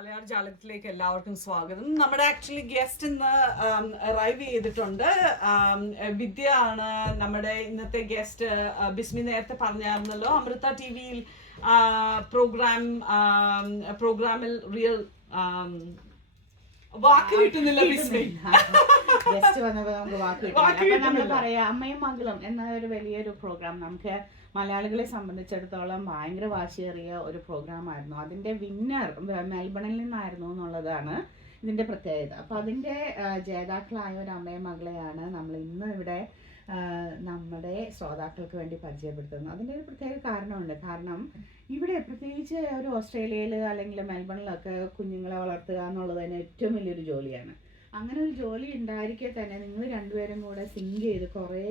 മലയാള ജാലകത്തിലേക്ക് എല്ലാവർക്കും സ്വാഗതം. നമ്മുടെ ആക്ച്വലി ഗസ്റ്റ് ഇന്ന് അറൈവ് ചെയ്തിട്ടുണ്ട്. വിദ്യ ആണ് നമ്മുടെ ഇന്നത്തെ ഗസ്റ്റ്. ബിസ്മി നേരത്തെ പറഞ്ഞായിരുന്നല്ലോ, അമൃത ടി വിയിൽ പ്രോഗ്രാമിൽ റിയൽ വാക്ക് കിട്ടുന്നില്ല ബിസ്മി. ഗസ്റ്റ് വന്നപ്പോൾ നമുക്ക് വാക്ക് കിട്ടില്ല. നമ്മൾ പറയാം അമ്മയും മകളും എന്ന ഒരു വലിയൊരു പ്രോഗ്രാം നമുക്ക് മലയാളികളെ സംബന്ധിച്ചിടത്തോളം ഭയങ്കര വാശിയേറിയ ഒരു പ്രോഗ്രാം ആയിരുന്നു. അതിന്റെ വിന്നർ മെൽബണിൽ നിന്നായിരുന്നു എന്നുള്ളതാണ് ഇതിന്റെ പ്രത്യേകത. അപ്പൊ അതിന്റെ ജേതാക്കളായ ഒരു അമ്മയും മകളെയാണ് നമ്മൾ ഇന്ന് ഇവിടെ നമ്മുടെ ശ്രോതാക്കൾക്ക് വേണ്ടി പരിചയപ്പെടുത്തുന്നത്. അതിൻ്റെ ഒരു പ്രത്യേക കാരണമുണ്ട്. കാരണം ഇവിടെ പ്രത്യേകിച്ച് ഒരു ഓസ്ട്രേലിയയിൽ അല്ലെങ്കിൽ മെൽബണിലൊക്കെ കുഞ്ഞുങ്ങളെ വളർത്തുക എന്നുള്ളത് തന്നെ ഏറ്റവും വലിയൊരു ജോലിയാണ്. അങ്ങനെ ഒരു ജോലി ഉണ്ടായിരിക്കെ തന്നെ നിങ്ങൾ രണ്ടുപേരും കൂടെ സിങ്ക് ചെയ്ത് കുറേ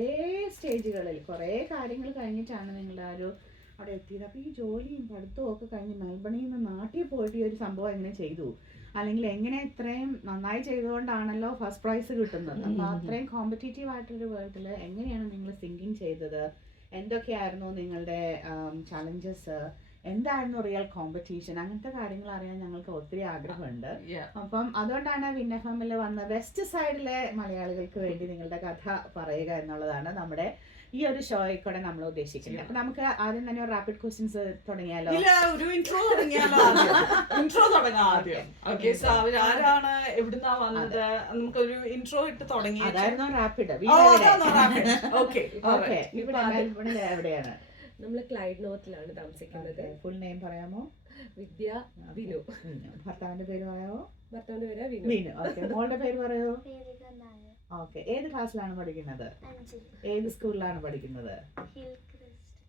സ്റ്റേജുകളിൽ കുറേ കാര്യങ്ങൾ കഴിഞ്ഞിട്ടാണ് നിങ്ങൾ ആ ഒരു അവിടെ എത്തിയത്. അപ്പോൾ ഈ ജോലിയും പഠിത്തവും ഒക്കെ കഴിഞ്ഞ് മെൽബണിൽ നിന്ന് നാട്ടിൽ പോയിട്ട് ഈ ഒരു സംഭവം എങ്ങനെ ചെയ്തു, അല്ലെങ്കിൽ എങ്ങനെ ഇത്രയും നന്നായി ചെയ്തുകൊണ്ടാണല്ലോ ഫസ്റ്റ് പ്രൈസ് കിട്ടുന്നത്. അപ്പോൾ അത്രയും കോമ്പറ്റീറ്റീവ് ആയിട്ടൊരു വേൾഡിൽ എങ്ങനെയാണ് നിങ്ങൾ സിങ്കിങ് ചെയ്തത്, എന്തൊക്കെയായിരുന്നു നിങ്ങളുടെ ചലഞ്ചസ്, എന്തായിരുന്നു റിയൽ കോമ്പറ്റീഷൻ, അങ്ങനത്തെ കാര്യങ്ങൾ അറിയാൻ ഞങ്ങൾക്ക് ഒത്തിരി ആഗ്രഹമുണ്ട്. അപ്പം അതുകൊണ്ടാണ് വിൻ എഫ് എമ്മിൽ വന്ന വെസ്റ്റ് സൈഡിലെ മലയാളികൾക്ക് വേണ്ടി നിങ്ങളുടെ കഥ പറയുക എന്നുള്ളതാണ് നമ്മുടെ ഈ ഒരു ഷോയിൽ കൂടെ നമ്മൾ ഉദ്ദേശിക്കുന്നത്. അപ്പൊ നമുക്ക് ആദ്യം തന്നെ ഒരു റാപ്പിഡ് ക്വസ്റ്റ്യൻസ് തുടങ്ങിയാലോ? ഒരു ഇൻട്രോ തുടങ്ങിയാലോ? ഇൻട്രോ തുടങ്ങാം ആദ്യം. ആരാണ്, എവിടുന്നാ വന്നത്, നമുക്കൊരു ഇൻട്രോ ഇട്ട് തുടങ്ങി. അതായിരുന്നു റാപ്പിഡ്. ഇവിടെ മെൽബണിൽ എവിടെയാണ്? നമ്മൾ ക്ലൈഡ് നോർത്തിലാണ് താമസിക്കുന്നത്. ഫുൾ നെയിം പറയാമോ? വിദ്യ വിനു. ഭർത്താവിന്റെ പേര് പറയാമോ? ഭർത്താവിന്റെ പേര് വിനു. വിനു. ഓക്കെ. മോളുടെ പേര് പറയോ? ഓക്കെ. ഏത് ക്ലാസ്സിലാണ് പഠിക്കുന്നത്? ഏത് സ്കൂളിലാണ് പഠിക്കുന്നത്?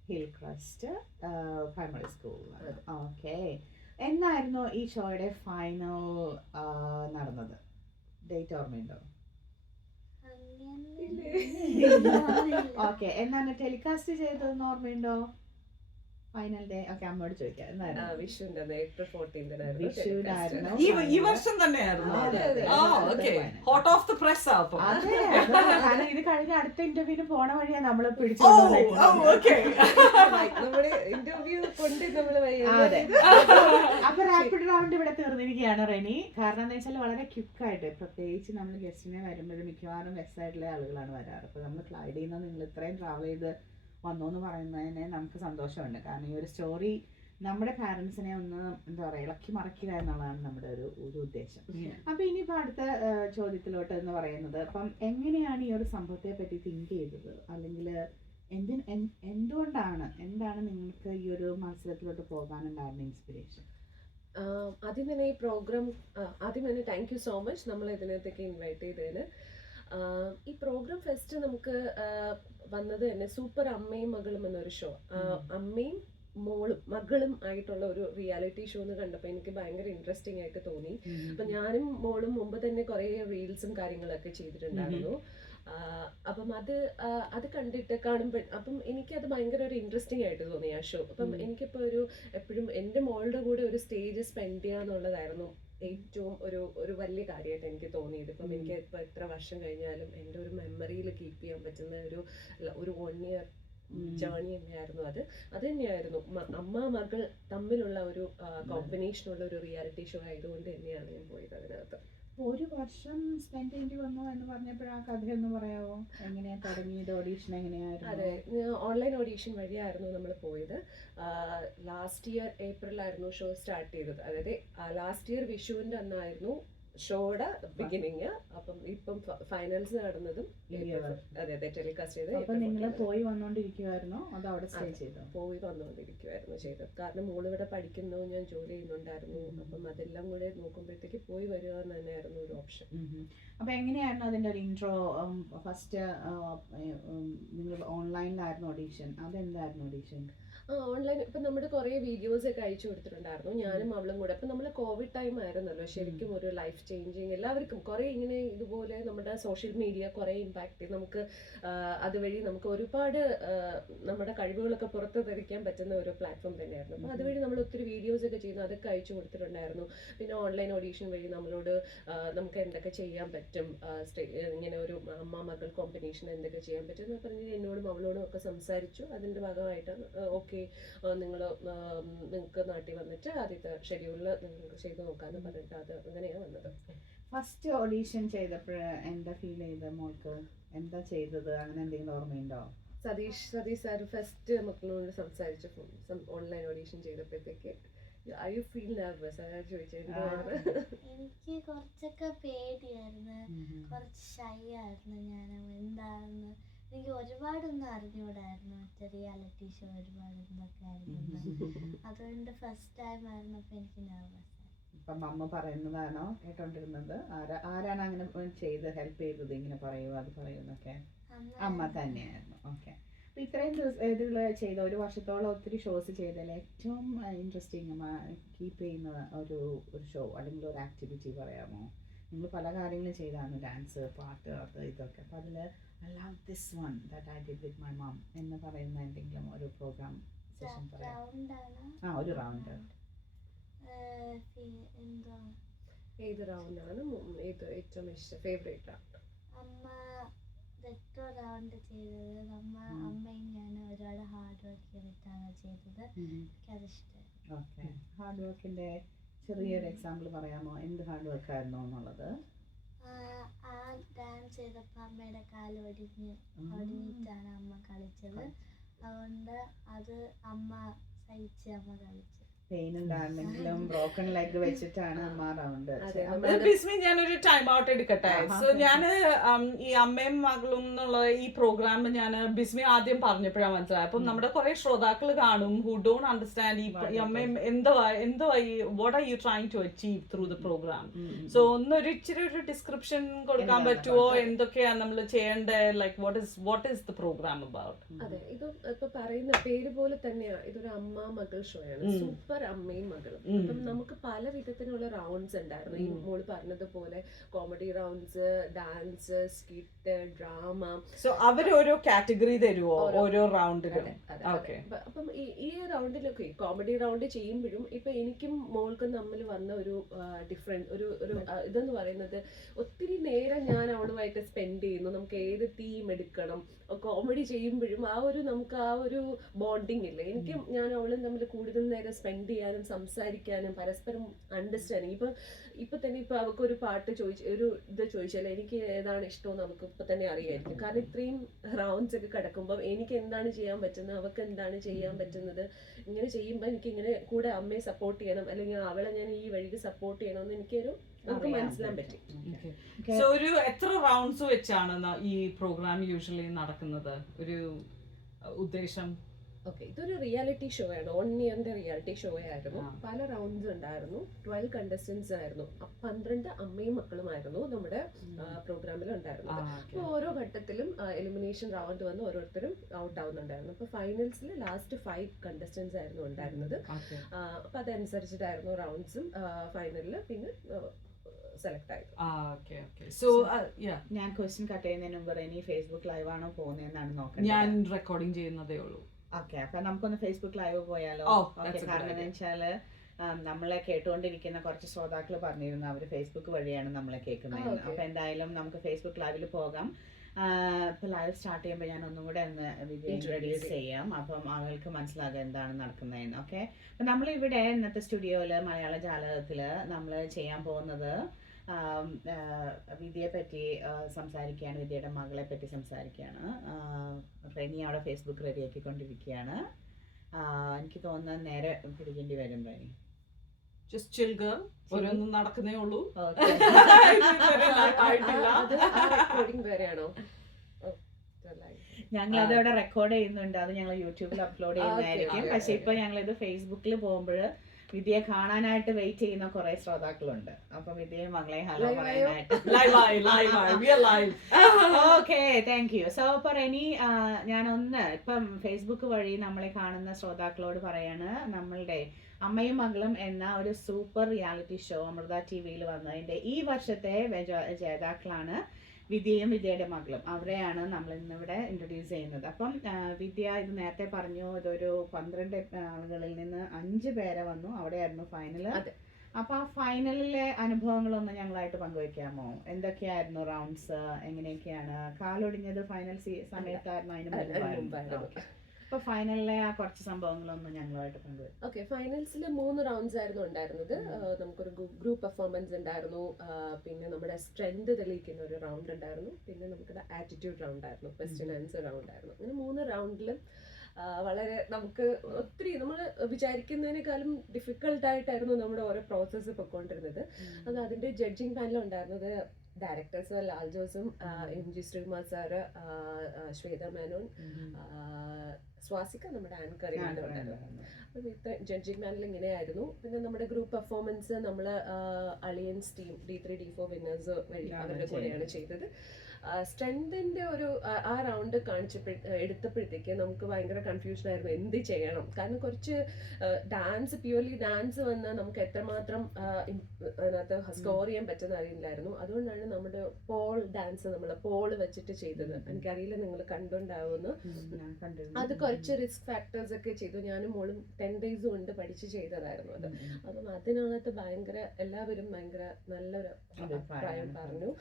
ഹിൽ ക്രസ്റ്റ് പ്രൈമറി സ്കൂളിലാണ്. ഓക്കെ. എന്നായിരുന്നു ഈ ഷോയുടെ ഫൈനൽ നടന്നത്? ഡേറ്റ് ഓർമ്മയുണ്ടോ? ഓക്കെ. എന്നാണ് ടെലികാസ്റ്റ് ചെയ്തതെന്ന് ഓർമ്മയുണ്ടോ? Final day. ഓക്കെ, അമ്മയോട് ചോദിക്കാം. വിഷുവിന്റെ April 14th വിഷുവിനായിരുന്നു. ഈ വർഷം തന്നെയായിരുന്നു. Hot of the press. കാരണം ഇത് കഴിഞ്ഞ അടുത്ത ഇന്റർവ്യൂവിന് പോണ വഴിയാണ് നമ്മള് പിടിച്ചു. ഇന്റർവ്യൂ കൊണ്ട് നമ്മള് അപ്പൊ റാപ്പിഡ് റൗണ്ട് ഇവിടെ തീർന്നിരിക്കുകയാണ് റെനി. കാരണം എന്താ വെച്ചാൽ വളരെ ക്വിക്കായിട്ട്, പ്രത്യേകിച്ച് നമ്മൾ ഗസ്റ്റിനെ വരുമ്പോഴും മിക്കവാറും വെസ്റ്റ് സൈഡിലെ ആളുകളാണ് വരാറ്. അപ്പൊ നമ്മൾ ക്ലൈഡിൽ നിന്ന് നിങ്ങൾ ഇത്രയും ട്രാവൽ ചെയ്ത് വന്നു എന്ന് പറയുന്നതിന് നമുക്ക് സന്തോഷമുണ്ട്. കാരണം ഈ ഒരു സ്റ്റോറി നമ്മുടെ പാരൻസിനെ ഒന്ന് എന്താ പറയുക ഇളക്കി മറിക്കുക എന്നുള്ളതാണ് നമ്മുടെ ഒരു ഉദ്ദേശം. അപ്പൊ ഇനിയിപ്പോൾ അടുത്ത ചോദ്യത്തിലോട്ട് എന്ന് പറയുന്നത്, അപ്പം എങ്ങനെയാണ് ഈ ഒരു സംഭവത്തെ പറ്റി തിങ്ക് ചെയ്തത്, അല്ലെങ്കിൽ എന്താണ് നിങ്ങൾക്ക് ഈ ഒരു മത്സരത്തിലോട്ട് പോകാനുണ്ടായിരുന്ന ഇൻസ്പിറേഷൻ? ആദ്യം തന്നെ ഈ പ്രോഗ്രാം ആദ്യം തന്നെ താങ്ക് യു സോ മച്ച് നമ്മൾ ഇതിനകത്തേക്ക് ഇൻവൈറ്റ് ചെയ്തതിന്. ഈ പ്രോഗ്രാം ഫസ്റ്റ് നമുക്ക് വന്നത് തന്നെ സൂപ്പർ അമ്മയും മകളും എന്നൊരു ഷോ, അമ്മയും മകളും ആയിട്ടുള്ള ഒരു റിയാലിറ്റി ഷോ എന്ന് കണ്ടപ്പോൾ എനിക്ക് ഭയങ്കര ഇൻട്രസ്റ്റിംഗ് ആയിട്ട് തോന്നി. അപ്പൊ ഞാനും മോളും മുമ്പ് തന്നെ കുറെ റീൽസും കാര്യങ്ങളൊക്കെ ചെയ്തിട്ടുണ്ടായിരുന്നു. അപ്പം അത് കണ്ടിട്ട് കാണുമ്പോൾ അപ്പം എനിക്കത് ഭയങ്കര ഒരു ഇൻട്രസ്റ്റിംഗ് ആയിട്ട് തോന്നി ആ ഷോ. അപ്പം എനിക്കിപ്പോൾ എപ്പോഴും എൻ്റെ മോളുടെ കൂടെ ഒരു സ്റ്റേജ് സ്പെൻഡ് ചെയ്യുക എന്നുള്ളതായിരുന്നു ഏറ്റവും ഒരു വലിയ കാര്യമായിട്ട് എനിക്ക് തോന്നിയത്. ഇപ്പം എനിക്ക് ഇപ്പം എത്ര വർഷം കഴിഞ്ഞാലും എൻ്റെ ഒരു മെമ്മറിയിൽ കീപ്പ് ചെയ്യാൻ പറ്റുന്ന ഒരു 1 year ജേർണി തന്നെയായിരുന്നു അത് തന്നെയായിരുന്നു അമ്മ മകൾ തമ്മിലുള്ള ഒരു കോമ്പിനേഷനുള്ള ഒരു റിയാലിറ്റി ഷോ ആയതുകൊണ്ട് തന്നെയാണ് ഞാൻ പോയത് അതിനകത്ത്. 1 വർഷം സ്പെൻഡ് ചെയ്യേണ്ടി വന്നു എന്ന് പറഞ്ഞപ്പോഴാ കഥയൊന്ന് പറയാമോ? എങ്ങനെയാ തുടങ്ങിയത്? ഓഡീഷൻ എങ്ങനെയായിരുന്നു? അതെ, ഓൺലൈൻ ഓഡീഷൻ വഴിയായിരുന്നു നമ്മൾ പോയത്. ലാസ്റ്റ് ഇയർ ഏപ്രിലായിരുന്നു ഷോ സ്റ്റാർട്ട് ചെയ്തത്. അതായത് ലാസ്റ്റ് ഇയർ വിഷുവിൻ്റെ അന്നായിരുന്നു ഷോയുടെ ബിഗിനിങ്. അപ്പം ഇപ്പം ഫൈനൽസ് നടന്നതും അതെ ടെലികാസ്റ്റ് ചെയ്ത്. അപ്പൊ നിങ്ങൾ പോയി വന്നോണ്ടിരിക്കുവായിരുന്നോ അതോ അവിടെ സ്റ്റേ ചെയ്തോ? പോയി വന്നുകൊണ്ടിരിക്കുവായിരുന്നു ചെയ്തത്. കാരണം മോളിവിടെ പഠിക്കുന്നു, ഞാൻ ജോലി ചെയ്യുന്നുണ്ടായിരുന്നു. അപ്പം അതെല്ലാം കൂടെ നോക്കുമ്പോഴത്തേക്ക് പോയി വരിക എന്ന് തന്നെയായിരുന്നു ഒരു ഓപ്ഷൻ. അപ്പൊ എങ്ങനെയായിരുന്നു അതിന്റെ ഒരു ഇൻട്രോ? ഫസ്റ്റ് നിങ്ങൾ ഓൺലൈനിലായിരുന്നു ഓഡീഷൻ? അതെന്തായിരുന്നു ഓഡീഷൻ? ഓൺലൈൻ ഇപ്പം നമ്മുടെ കുറേ വീഡിയോസ് ഒക്കെ അയച്ചു കൊടുത്തിട്ടുണ്ടായിരുന്നു ഞാനും അവളും കൂടെ. അപ്പം നമ്മൾ കോവിഡ് ടൈം ആയിരുന്നല്ലോ, ശരിക്കും ഒരു ലൈഫ് ചേഞ്ചിങ് എല്ലാവർക്കും കുറേ ഇങ്ങനെ ഇതുപോലെ നമ്മുടെ സോഷ്യൽ മീഡിയ കുറേ ഇമ്പാക്ട് ചെയ്ത് നമുക്ക് അതുവഴി നമുക്ക് ഒരുപാട് നമ്മുടെ കഴിവുകളൊക്കെ പുറത്ത് ധരിക്കാൻ പറ്റുന്ന ഒരു പ്ലാറ്റ്ഫോം തന്നെയായിരുന്നു. അപ്പോൾ അതുവഴി നമ്മൾ ഒത്തിരി വീഡിയോസ് ഒക്കെ ചെയ്യുന്നു, അതൊക്കെ അയച്ചു കൊടുത്തിട്ടുണ്ടായിരുന്നു. പിന്നെ ഓൺലൈൻ ഓഡീഷൻ വഴി നമ്മളോട് നമുക്ക് എന്തൊക്കെ ചെയ്യാൻ പറ്റും, ഇങ്ങനെ ഒരു അമ്മ മകൾ കോമ്പിനേഷൻ എന്തൊക്കെ ചെയ്യാൻ പറ്റും എന്ന് പറഞ്ഞ് എന്നോടും അവളോടും ഒക്കെ സംസാരിച്ചു. അതിൻ്റെ ഭാഗമായിട്ടാണ് ഓക്കെ ഓക്കെ നിങ്ങൾ നിങ്ങൾക്ക് നാട്ടിൽ വന്നിട്ട് ആദ്യത്തെ ഷെഡ്യൂളിൽ നിങ്ങൾക്ക് ചെയ്ത് നോക്കാമെന്ന് പറഞ്ഞിട്ട് അത് അങ്ങനെയാണ് വന്നത്. ഫസ്റ്റ് ഓഡീഷൻ ചെയ്തപ്പോൾ എന്താ ഫീൽ ചെയ്ത് മോൾക്ക്? എന്താ ചെയ്തത്? അങ്ങനെ എന്തെങ്കിലും ഓർമ്മയുണ്ടോ? സതീഷ് സാർ ഫസ്റ്റ് മക്കളോട് സംസാരിച്ച ഓൺലൈൻ ഓഡീഷൻ ചെയ്തപ്പോഴത്തേക്ക് ഐ യു ഫീൽ നെർവസ് അതാണ് ചോദിച്ചത്. എനിക്ക് കുറച്ചൊക്കെ പേടിയായിരുന്നു, കുറച്ച് ഷൈ ആയിരുന്നു ഞാൻ. എന്താണെന്ന് എനിക്ക് ഒരുപാടൊന്നും അറിഞ്ഞുകൂടായിരുന്നു, മറ്റേ റിയാലിറ്റി ഷോ ഒരുപാട് എന്തൊക്കെ ആയിരുന്നു. അതുകൊണ്ട് ഫസ്റ്റ് ടൈം ആയിരുന്നപ്പോൾ എനിക്ക് നെർവസ്. ഇപ്പം അമ്മ പറയുന്നതാണോ കേട്ടോണ്ടിരുന്നത്? ആരാണ് അങ്ങനെ ചെയ്ത് ഹെൽപ്പ് ചെയ്തത്? ഇങ്ങനെ പറയൂ അത് പറയുന്നൊക്കെ അമ്മ തന്നെയായിരുന്നു. ഓക്കെ. അപ്പോൾ ഇത്രയും ഇതിൽ ചെയ്ത 1 വർഷത്തോളം ഒത്തിരി ഷോസ് ചെയ്തതിൽ ഏറ്റവും ഇൻട്രസ്റ്റിംഗ് കീപ്പ് ചെയ്യുന്ന ഒരു ഷോ അല്ലെങ്കിൽ ഒരു ആക്ടിവിറ്റി പറയാമോ? നിങ്ങൾ പല കാര്യങ്ങളും ചെയ്താണ്, ഡാൻസ്, പാട്ട്, അത് ഇതൊക്കെ. അപ്പോൾ അതിൽ I love this one that I did with my mom എന്ന് പറയുന്ന എന്തെങ്കിലും ഒരു പ്രോഗ്രാം സെഷൻ പറയാം. ഒരു റൗണ്ട്. ഏത് റൗണ്ടാണ് ഏറ്റവും ഇഷ്ടം, ഫേവറേറ്റ് റൗണ്ട്? അമ്മ റെട്രോ റൗണ്ട് ചെയ്തത്. അമ്മയും ഞാൻ ഒരുപാട് ഹാർഡ് വർക്ക് ചെയ്തിട്ടാണ് ചെയ്തത്. എനിക്കതിഷ്ടമായി. ഓക്കെ. ഹാർഡ് വർക്കിൻ്റെ ചെറിയൊരു എക്സാമ്പിൾ പറയാമോ? എന്ത് ഹാർഡ് വർക്ക് ആയിരുന്നു എന്നുള്ളത്? ആ ഡാൻസ് ചെയ്തപ്പോൾ അമ്മയുടെ കാല് ഒടിഞ്ഞിട്ടാണ് അമ്മ കളിച്ചത്. അതുകൊണ്ട് അത് അമ്മ സഹിച്ച് അമ്മ കളിച്ചു. പെയിൻ ഉണ്ടായിരുന്നെങ്കിലും ബ്രോക്കൺ ലെഗ് വെച്ചിട്ടാണ് അമ്മ റൗണ്ട്. ബിസ്മി, ഞാനൊരു ടൈം ഔട്ട് എടുക്കട്ടെ. സോ ഞാൻ ഈ അമ്മയും മകളും എന്നുള്ള ഈ പ്രോഗ്രാം ഞാൻ ബിസ്മി ആദ്യം പറഞ്ഞപ്പോഴാണ് മനസ്സിലായത്. അപ്പം നമ്മുടെ കുറെ ശ്രോതാക്കൾ കാണും ഹു ഡോണ്ട് അണ്ടർസ്റ്റാൻഡ് ഈ അമ്മയും എന്തോ what are you trying to achieve through the programme. So ഒന്നൊരു ഇച്ചിരി ഒരു ഡിസ്ക്രിപ്ഷൻ കൊടുക്കാൻ പറ്റുമോ? എന്തൊക്കെയാ നമ്മൾ ചെയ്യേണ്ടത്? Like what is the programme about? അതെ, ഇത് ഇപ്പൊ പറയുന്ന പേര് പോലെ തന്നെയാണ്. ഇതൊരു അമ്മ മകൾ ഷോ ആണ്. സൂപ്പർ അമ്മയും മകളും. അപ്പം നമുക്ക് പല വിധത്തിലുള്ള റൗണ്ട്സ് ഉണ്ടായിരുന്നു. ഈ മോള് പറഞ്ഞതുപോലെ comedy rounds, dance, skit, drama. So അവരോരോ കാറ്റഗറി തരുമോ ഓരോ റൗണ്ടിലും? അപ്പം ഈ റൗണ്ടിലൊക്കെ കോമഡി റൗണ്ട് ചെയ്യുമ്പോഴും ഇപ്പൊ എനിക്കും മോൾക്കും തമ്മിൽ വന്ന ഒരു ഡിഫറെന്റ് ഒരു ഇതെന്ന് പറയുന്നത്, ഒത്തിരി നേരം ഞാൻ അവളുമായിട്ട് സ്പെൻഡ് ചെയ്യുന്നു. നമുക്ക് ഏത് തീം എടുക്കണം, കോമഡി ചെയ്യുമ്പോഴും നമുക്ക് ആ ഒരു ബോണ്ടിങ് ഇല്ല. എനിക്കും ഞാൻ അവളും തമ്മിൽ കൂടുതൽ നേരം സ്പെൻഡ് ചെയ്യാനും സംസാരിക്കാനും പരസ്പരം അണ്ടർസ്റ്റാൻഡിങ്. ഇപ്പൊ തന്നെ ഇപ്പൊ അവർക്ക് ഒരു പാട്ട് ചോദിച്ചാൽ എനിക്ക് ഏതാണ് ഇഷ്ടമെന്ന് നമുക്ക് ഇപ്പൊ തന്നെ അറിയായിരിക്കും. കാരണം ഇത്രയും റൗണ്ട്സ് ഒക്കെ കിടക്കുമ്പോൾ എനിക്ക് എന്താണ് ചെയ്യാൻ പറ്റുന്നത്, അവർക്ക് എന്താണ് ചെയ്യാൻ പറ്റുന്നത്. ഇങ്ങനെ ചെയ്യുമ്പോൾ എനിക്ക് ഇങ്ങനെ കൂടെ അമ്മയെ സപ്പോർട്ട് ചെയ്യണം, അല്ലെങ്കിൽ അവളെ ഞാൻ ഈ വഴിക്ക് സപ്പോർട്ട് ചെയ്യണമെന്ന് നമുക്ക് മനസ്സിലാൻ പറ്റും. സോ ഒരു എത്ര റൗണ്ട്സ് വെച്ചാണ് ഈ പ്രോഗ്രാം യൂഷ്വലി നടക്കുന്നത്? ഒരു ഉദ്ദേശം? ഓക്കെ, ഇതൊരു റിയാലിറ്റി ഷോ ആണ്. 1 ഇയറിന്റെ റിയാലിറ്റി ഷോ ആയിരുന്നു. പല റൗണ്ട്സ് ഉണ്ടായിരുന്നു. 12 കണ്ടസ്റ്റൻസ് ആയിരുന്നു. 12 അമ്മയും മക്കളുമായിരുന്നു നമ്മുടെ പ്രോഗ്രാമിൽ ഉണ്ടായിരുന്നത്. അപ്പോൾ ഓരോ ഘട്ടത്തിലും എലിമിനേഷൻ റൗണ്ട് വന്ന് ഓരോരുത്തരും ഔട്ട് ആവുന്നുണ്ടായിരുന്നു. അപ്പോൾ ഫൈനൽസിൽ ലാസ്റ്റ് 5 കണ്ടസ്റ്റൻസ് ആയിരുന്നു ഉണ്ടായിരുന്നത്. അപ്പൊ അതനുസരിച്ചിട്ടായിരുന്നു റൗണ്ട്സും ഫൈനലിൽ പിന്നെ സെലക്ട് ആയത്. ഞാൻ ക്വസ്റ്റ്യൻ കട്ട് ചെയ്യുന്നതിന് മുമ്പ് ഇനി ഫേസ്ബുക്ക് ലൈവ് ആണോ പോകുന്നതെന്നാണ് നോക്കുന്നത്. ഞാൻ റെക്കോർഡിംഗ് ചെയ്യുന്നതേ ഉള്ളൂ. ഓക്കെ, അപ്പൊ നമുക്കൊന്ന് ഫേസ്ബുക്ക് ലൈവ് പോയാലോ? കാരണം എന്താ വെച്ചാല് നമ്മളെ കേട്ടുകൊണ്ടിരിക്കുന്ന കുറച്ച് ശ്രോതാക്കൾ പറഞ്ഞിരുന്നു അവര് ഫേസ്ബുക്ക് വഴിയാണ് നമ്മളെ കേൾക്കുന്നത്. അപ്പൊ എന്തായാലും നമുക്ക് ഫേസ്ബുക്ക് ലൈവിൽ പോകാം. ഇപ്പൊ ലൈവ് സ്റ്റാർട്ട് ചെയ്യുമ്പോൾ ഞാൻ ഒന്നും കൂടെ ഒന്ന് ഇൻട്രൊഡ്യൂസ് ചെയ്യാം. അപ്പം ആളുകൾക്ക് മനസ്സിലാകുക എന്താണ് നടക്കുന്നതെന്ന്. ഓക്കെ, അപ്പൊ നമ്മളിവിടെ ഇന്നത്തെ സ്റ്റുഡിയോയില് മലയാള ജാലകത്തില് നമ്മൾ ചെയ്യാൻ പോകുന്നത് വിദ്യയെ പറ്റി സംസാരിക്കുകയാണ്. വിദ്യയുടെ മകളെ പറ്റി സംസാരിക്കുകയാണ്. റെനി അവിടെ ഫേസ്ബുക്ക് റെഡിയാക്കിക്കൊണ്ടിരിക്കുകയാണ്. എനിക്ക് തോന്നുന്നത് നേരെ പിടിക്കേണ്ടി വരും. റെനി ജസ്റ്റ് ചിൽ ഗേൾ, ഓരോന്നും നടക്കുന്നേ ഉള്ളൂ. ഞങ്ങൾ അത് അവിടെ റെക്കോർഡ് ചെയ്യുന്നുണ്ട്. അത് ഞങ്ങൾ യൂട്യൂബിൽ അപ്ലോഡ് ചെയ്യുന്നതായിരിക്കും. പക്ഷെ ഇപ്പൊ ഞങ്ങളിത് ഫേസ്ബുക്കിൽ പോകുമ്പോൾ വിദ്യയെ കാണാനായിട്ട് വെയിറ്റ് ചെയ്യുന്ന കുറെ ശ്രോതാക്കളുണ്ട്. അപ്പൊ വിദ്യയെ മകളെ ഹലോ പറയാനായിട്ട്. Okay, thank you. സോ ഇപ്പൊ ഇനി ഞാനൊന്ന് ഇപ്പം ഫേസ്ബുക്ക് വഴി നമ്മളെ കാണുന്ന ശ്രോതാക്കളോട് പറയാണ്, നമ്മളുടെ അമ്മയും മകളും എന്ന ഒരു സൂപ്പർ റിയാലിറ്റി ഷോ അമൃത ടിവിയിൽ വന്നതിന്റെ ഈ വർഷത്തെ ജേതാക്കളാണ് വിദ്യയും വിദ്യയുടെ മകളും. അവരെയാണ് നമ്മൾ ഇന്നിവിടെ ഇൻട്രൊഡ്യൂസ് ചെയ്യുന്നത്. അപ്പം വിദ്യ ഇത് നേരത്തെ പറഞ്ഞു, ഇതൊരു 12 ആളുകളിൽ നിന്ന് 5 പേരെ വന്നു. അവിടെയായിരുന്നു ഫൈനല്. അപ്പൊ ആ ഫൈനലിലെ അനുഭവങ്ങളൊന്ന് ഞങ്ങളായിട്ട് പങ്കുവെക്കാമോ? എന്തൊക്കെയായിരുന്നു റൗണ്ട്സ്, എങ്ങനെയൊക്കെയാണ്? കാലൊടിഞ്ഞത് ഫൈനൽ സമയത്തായിരുന്നു? അതിന് മുമ്പായിരുന്നു. ഇപ്പൊ ഫൈനലിലെ ആ കുറച്ച് സംഭവങ്ങളൊന്നും ഞങ്ങളുമായിട്ട് പങ്കുവരും. ഓക്കെ, ഫൈനൽസിൽ 3 റൗണ്ട്സ് ആയിരുന്നു ഉണ്ടായിരുന്നത്. നമുക്കൊരു ഗ്രൂപ്പ് പെർഫോമൻസ് ഉണ്ടായിരുന്നു, പിന്നെ നമ്മുടെ സ്ട്രെങ്ത് തെളിയിക്കുന്ന ഒരു റൗണ്ട് ഉണ്ടായിരുന്നു, പിന്നെ നമുക്കുടെ ആറ്റിറ്റ്യൂഡ് റൗണ്ട് ആയിരുന്നു, ക്വസ്റ്റ്യൻ ആൻസർ റൗണ്ട് ആയിരുന്നു. അങ്ങനെ 3 റൗണ്ടിലും വളരെ നമുക്ക് ഒത്തിരി നമ്മൾ വിചാരിക്കുന്നതിനേക്കാളും ഡിഫിക്കൽട്ടായിട്ടായിരുന്നു നമ്മുടെ ഓരോ പ്രോസസ്സ് പൊയ്ക്കൊണ്ടിരുന്നത്. അത് അതിൻ്റെ ജഡ്ജിങ് പാനൽ ഉണ്ടായിരുന്നത് ഡയറക്ടേഴ്സ് ലാൽ ജോസും MG ശ്രീകുമാർ സാറ്, ശ്വേത മേനോൻ, സ്വാസിക നമ്മുടെ ആങ്കറിംഗ് ഉണ്ടായിരുന്നു. അപ്പം ജഡ്ജിങ് പാനൽ ഇങ്ങനെയായിരുന്നു. പിന്നെ നമ്മുടെ ഗ്രൂപ്പ് പെർഫോമൻസ് നമ്മൾ alliance team D3 D4 winners വഴി അവരുടെ കൂടെയാണ് ചെയ്തത്. സ്ട്രെങ്തിൻ്റെ ഒരു ആ റൗണ്ട് എടുത്തപ്പോഴത്തേക്ക് നമുക്ക് ഭയങ്കര കൺഫ്യൂഷൻ ആയിരുന്നു എന്ത് ചെയ്യണം. കാരണം കുറച്ച് ഡാൻസ് പ്യൂർലി ഡാൻസ് വന്നാൽ നമുക്ക് എത്രമാത്രം അതിനകത്ത് സ്കോർ ചെയ്യാൻ പറ്റുന്ന അറിയില്ലായിരുന്നു. അതുകൊണ്ടാണ് നമ്മുടെ പോൾ ഡാൻസ് നമ്മൾ പോൾ വെച്ചിട്ട് ചെയ്തത്. എനിക്കറിയില്ല നിങ്ങൾ കണ്ടുണ്ടാവുമെന്ന്. അത് കുറച്ച് റിസ്ക് ഫാക്ടേഴ്സ് ഒക്കെ ചെയ്തു. ഞാനും മോളും 10 days കൊണ്ട് പഠിച്ച് ചെയ്തതായിരുന്നു അത്. അപ്പം അതിനകത്ത് ഭയങ്കര എല്ലാവരും ഭയങ്കര നല്ലൊരു അഭിപ്രായം പറഞ്ഞു.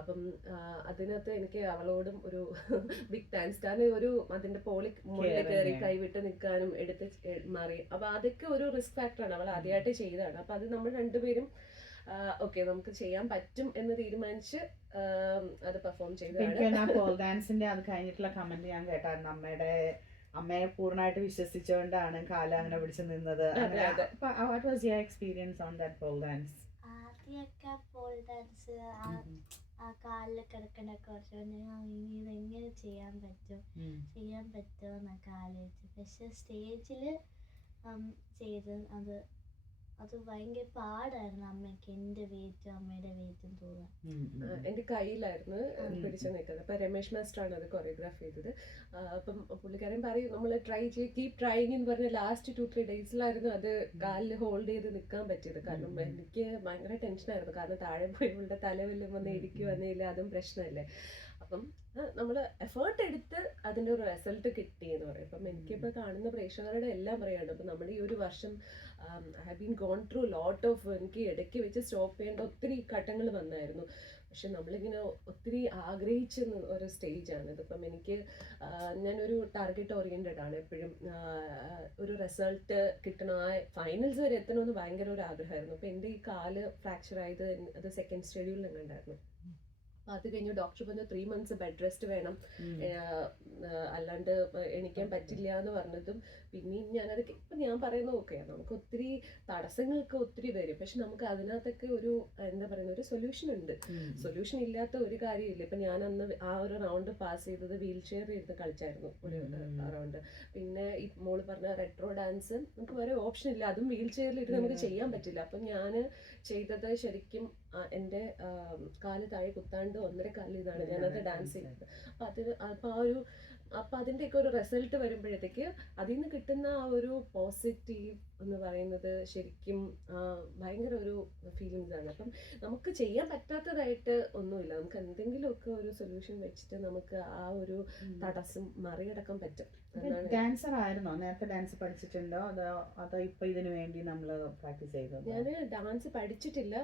അപ്പം അതിനകത്ത് എനിക്ക് അവളോടും ഒരു ബിഗ് താങ്ക്സ്. കാരണം ഒരു അതിന്റെ മുകളിൽ കയറി കൈവിട്ട് നിൽക്കാനും എടുത്ത് മാറി. അപ്പൊ അതൊക്കെ ഒരു റിസ്ക് ഫാക്ടറാണ്. അവൾ ആദ്യമായിട്ട് ചെയ്തതാണ്. അപ്പൊ അത് നമ്മൾ രണ്ടുപേരും ഓക്കെ നമുക്ക് ചെയ്യാൻ പറ്റും എന്ന് തീരുമാനിച്ച് അത് പെർഫോം ചെയ്തതാണ്. പോൾ ഡാൻസിന്റെ അത് കഴിഞ്ഞിട്ടുള്ള കമന്റ് ഞാൻ കേട്ടായിരുന്നു. അമ്മയെ പൂർണ്ണമായിട്ട് വിശ്വസിച്ചുകൊണ്ടാണ് കാല അങ്ങനെ പിടിച്ചു നിന്നത്. What was your experience on that pole dance? ആദ്യമൊക്കെ പോൾ ഡാൻസ് ആ കാലിൽ കിടക്കണ കുറച്ച് ഇതെങ്ങനെ ചെയ്യാൻ പറ്റുമോ എന്നൊക്കെ ആലോചിച്ചു. പക്ഷെ സ്റ്റേജിൽ ചെയ്ത് അത് ഭയങ്കര പാടായിരുന്നു അമ്മയ്ക്ക്. എൻ്റെ വെയിറ്റും അമ്മയുടെ വെയിറ്റും തോന്നാൻ എൻ്റെ കയ്യിലായിരുന്നു പിടിച്ചു നിൽക്കുന്നത്. അപ്പം രമേഷ് മാസ്റ്ററാണ് അത് കൊറിയോഗ്രാഫ് ചെയ്തത്. അപ്പം പുള്ളിക്കാരൻ പറയും നമ്മൾ കീപ് ട്രൈയിങ് എന്ന് പറഞ്ഞ ലാസ്റ്റ് 2-3 daysലായിരുന്നു അത് കാലിൽ ഹോൾഡ് ചെയ്ത് നിൽക്കാൻ പറ്റിയത്. കാരണം എനിക്ക് ഭയങ്കര ടെൻഷനായിരുന്നു. കാരണം താഴെ പോയി ഇവളുടെ തലവെല്ലും വന്ന് ഇടിക്ക് വന്നില്ല, അതും പ്രശ്നമല്ലേ. അപ്പം നമ്മൾ എഫേർട്ട് എടുത്ത് അതിൻ്റെ ഒരു റിസൾട്ട് കിട്ടി എന്ന് പറയും. അപ്പം എനിക്കിപ്പോൾ കാണുന്ന പ്രേക്ഷകരുടെ എല്ലാം പറയാനുണ്ട്. അപ്പം നമ്മുടെ ഈ ഒരു വർഷം I have been gone through lot of, എനിക്ക് ഇടയ്ക്ക് വെച്ച് സ്റ്റോപ്പ് ചെയ്യേണ്ട ഒത്തിരി ഘട്ടങ്ങൾ വന്നായിരുന്നു. പക്ഷെ നമ്മളിങ്ങനെ ഒത്തിരി ആഗ്രഹിച്ച ഒരു സ്റ്റേജാണിത്. ഇപ്പം എനിക്ക് ഞാനൊരു ടാർഗറ്റ് ഓറിയൻറ്റഡ് ആണ് എപ്പോഴും. ഒരു റിസൾട്ട് കിട്ടണം, ആ ഫൈനൽസ് വരെ എത്തണമെന്ന് ഭയങ്കര ഒരു ആഗ്രഹമായിരുന്നു. അപ്പം എൻ്റെ ഈ കാല് ഫ്രാക്ചർ ആയത് അത് സെക്കൻഡ് ഷെഡ്യൂളിൽ എങ്ങാണ്ടായിരുന്നു. അപ്പോൾ അത് കഴിഞ്ഞ് ഡോക്ടർ പറഞ്ഞു 3 months ബെഡ് റെസ്റ്റ് വേണം, അല്ലാണ്ട് എണീക്കാൻ പറ്റില്ല എന്ന് പറഞ്ഞതും പിന്നെയും ഞാനത് ഇപ്പം ഞാൻ പറയുന്നത് ഓക്കെ നമുക്ക് ഒത്തിരി തടസ്സങ്ങൾക്ക് ഒത്തിരി വരും. പക്ഷെ നമുക്ക് അതിനകത്തൊക്കെ ഒരു എന്താ പറയുന്ന ഒരു സൊല്യൂഷൻ ഉണ്ട്. സൊല്യൂഷൻ ഇല്ലാത്ത ഒരു കാര്യമില്ല. ഇപ്പം ഞാൻ അന്ന് ആ ഒരു റൗണ്ട് പാസ് ചെയ്തത് വീൽ ചെയറിൽ ഇരുന്ന് കളിച്ചായിരുന്നു ഒരു റൗണ്ട്. പിന്നെ ഈ മോള് പറഞ്ഞ റെട്രോ ഡാൻസ് നമുക്ക് വേറെ ഓപ്ഷൻ ഇല്ല, അതും വീൽ ചെയറിൽ ഇരുന്ന് നമുക്ക് ചെയ്യാൻ പറ്റില്ല. അപ്പം ഞാൻ ചെയ്തത് ശരിക്കും എൻ്റെ കാല് താഴെ കുത്താണ്ട് 1.5 കാലിൽ ഇതാണ് ഞാനത് ഡാൻസ് ചെയ്തത്. അപ്പം അതിൻ്റെയൊക്കെ ഒരു റിസൾട്ട് വരുമ്പോഴത്തേക്ക് അതിൽ നിന്ന് കിട്ടുന്ന ആ ഒരു പോസിറ്റീവ് എന്ന് പറയുന്നത് ശരിക്കും ഭയങ്കര ഒരു ഫീലിങ്സ് ആണ്. അപ്പം നമുക്ക് ചെയ്യാൻ പറ്റാത്തതായിട്ട് ഒന്നുമില്ല. നമുക്ക് എന്തെങ്കിലുമൊക്കെ ഒരു സൊല്യൂഷൻ വെച്ചിട്ട് നമുക്ക് ആ ഒരു തടസ്സം മറികടക്കാൻ പറ്റും. ഡാൻസർ ആയിരുന്നോ? നേരത്തെ ഡാൻസ് പഠിച്ചിട്ടുണ്ടോ അതോ ഇപ്പൊ ഇതിനു വേണ്ടി നമ്മൾ പ്രാക്ടീസ് ചെയ്തോ? ഞാൻ ഡാൻസ് പഠിച്ചിട്ടില്ല,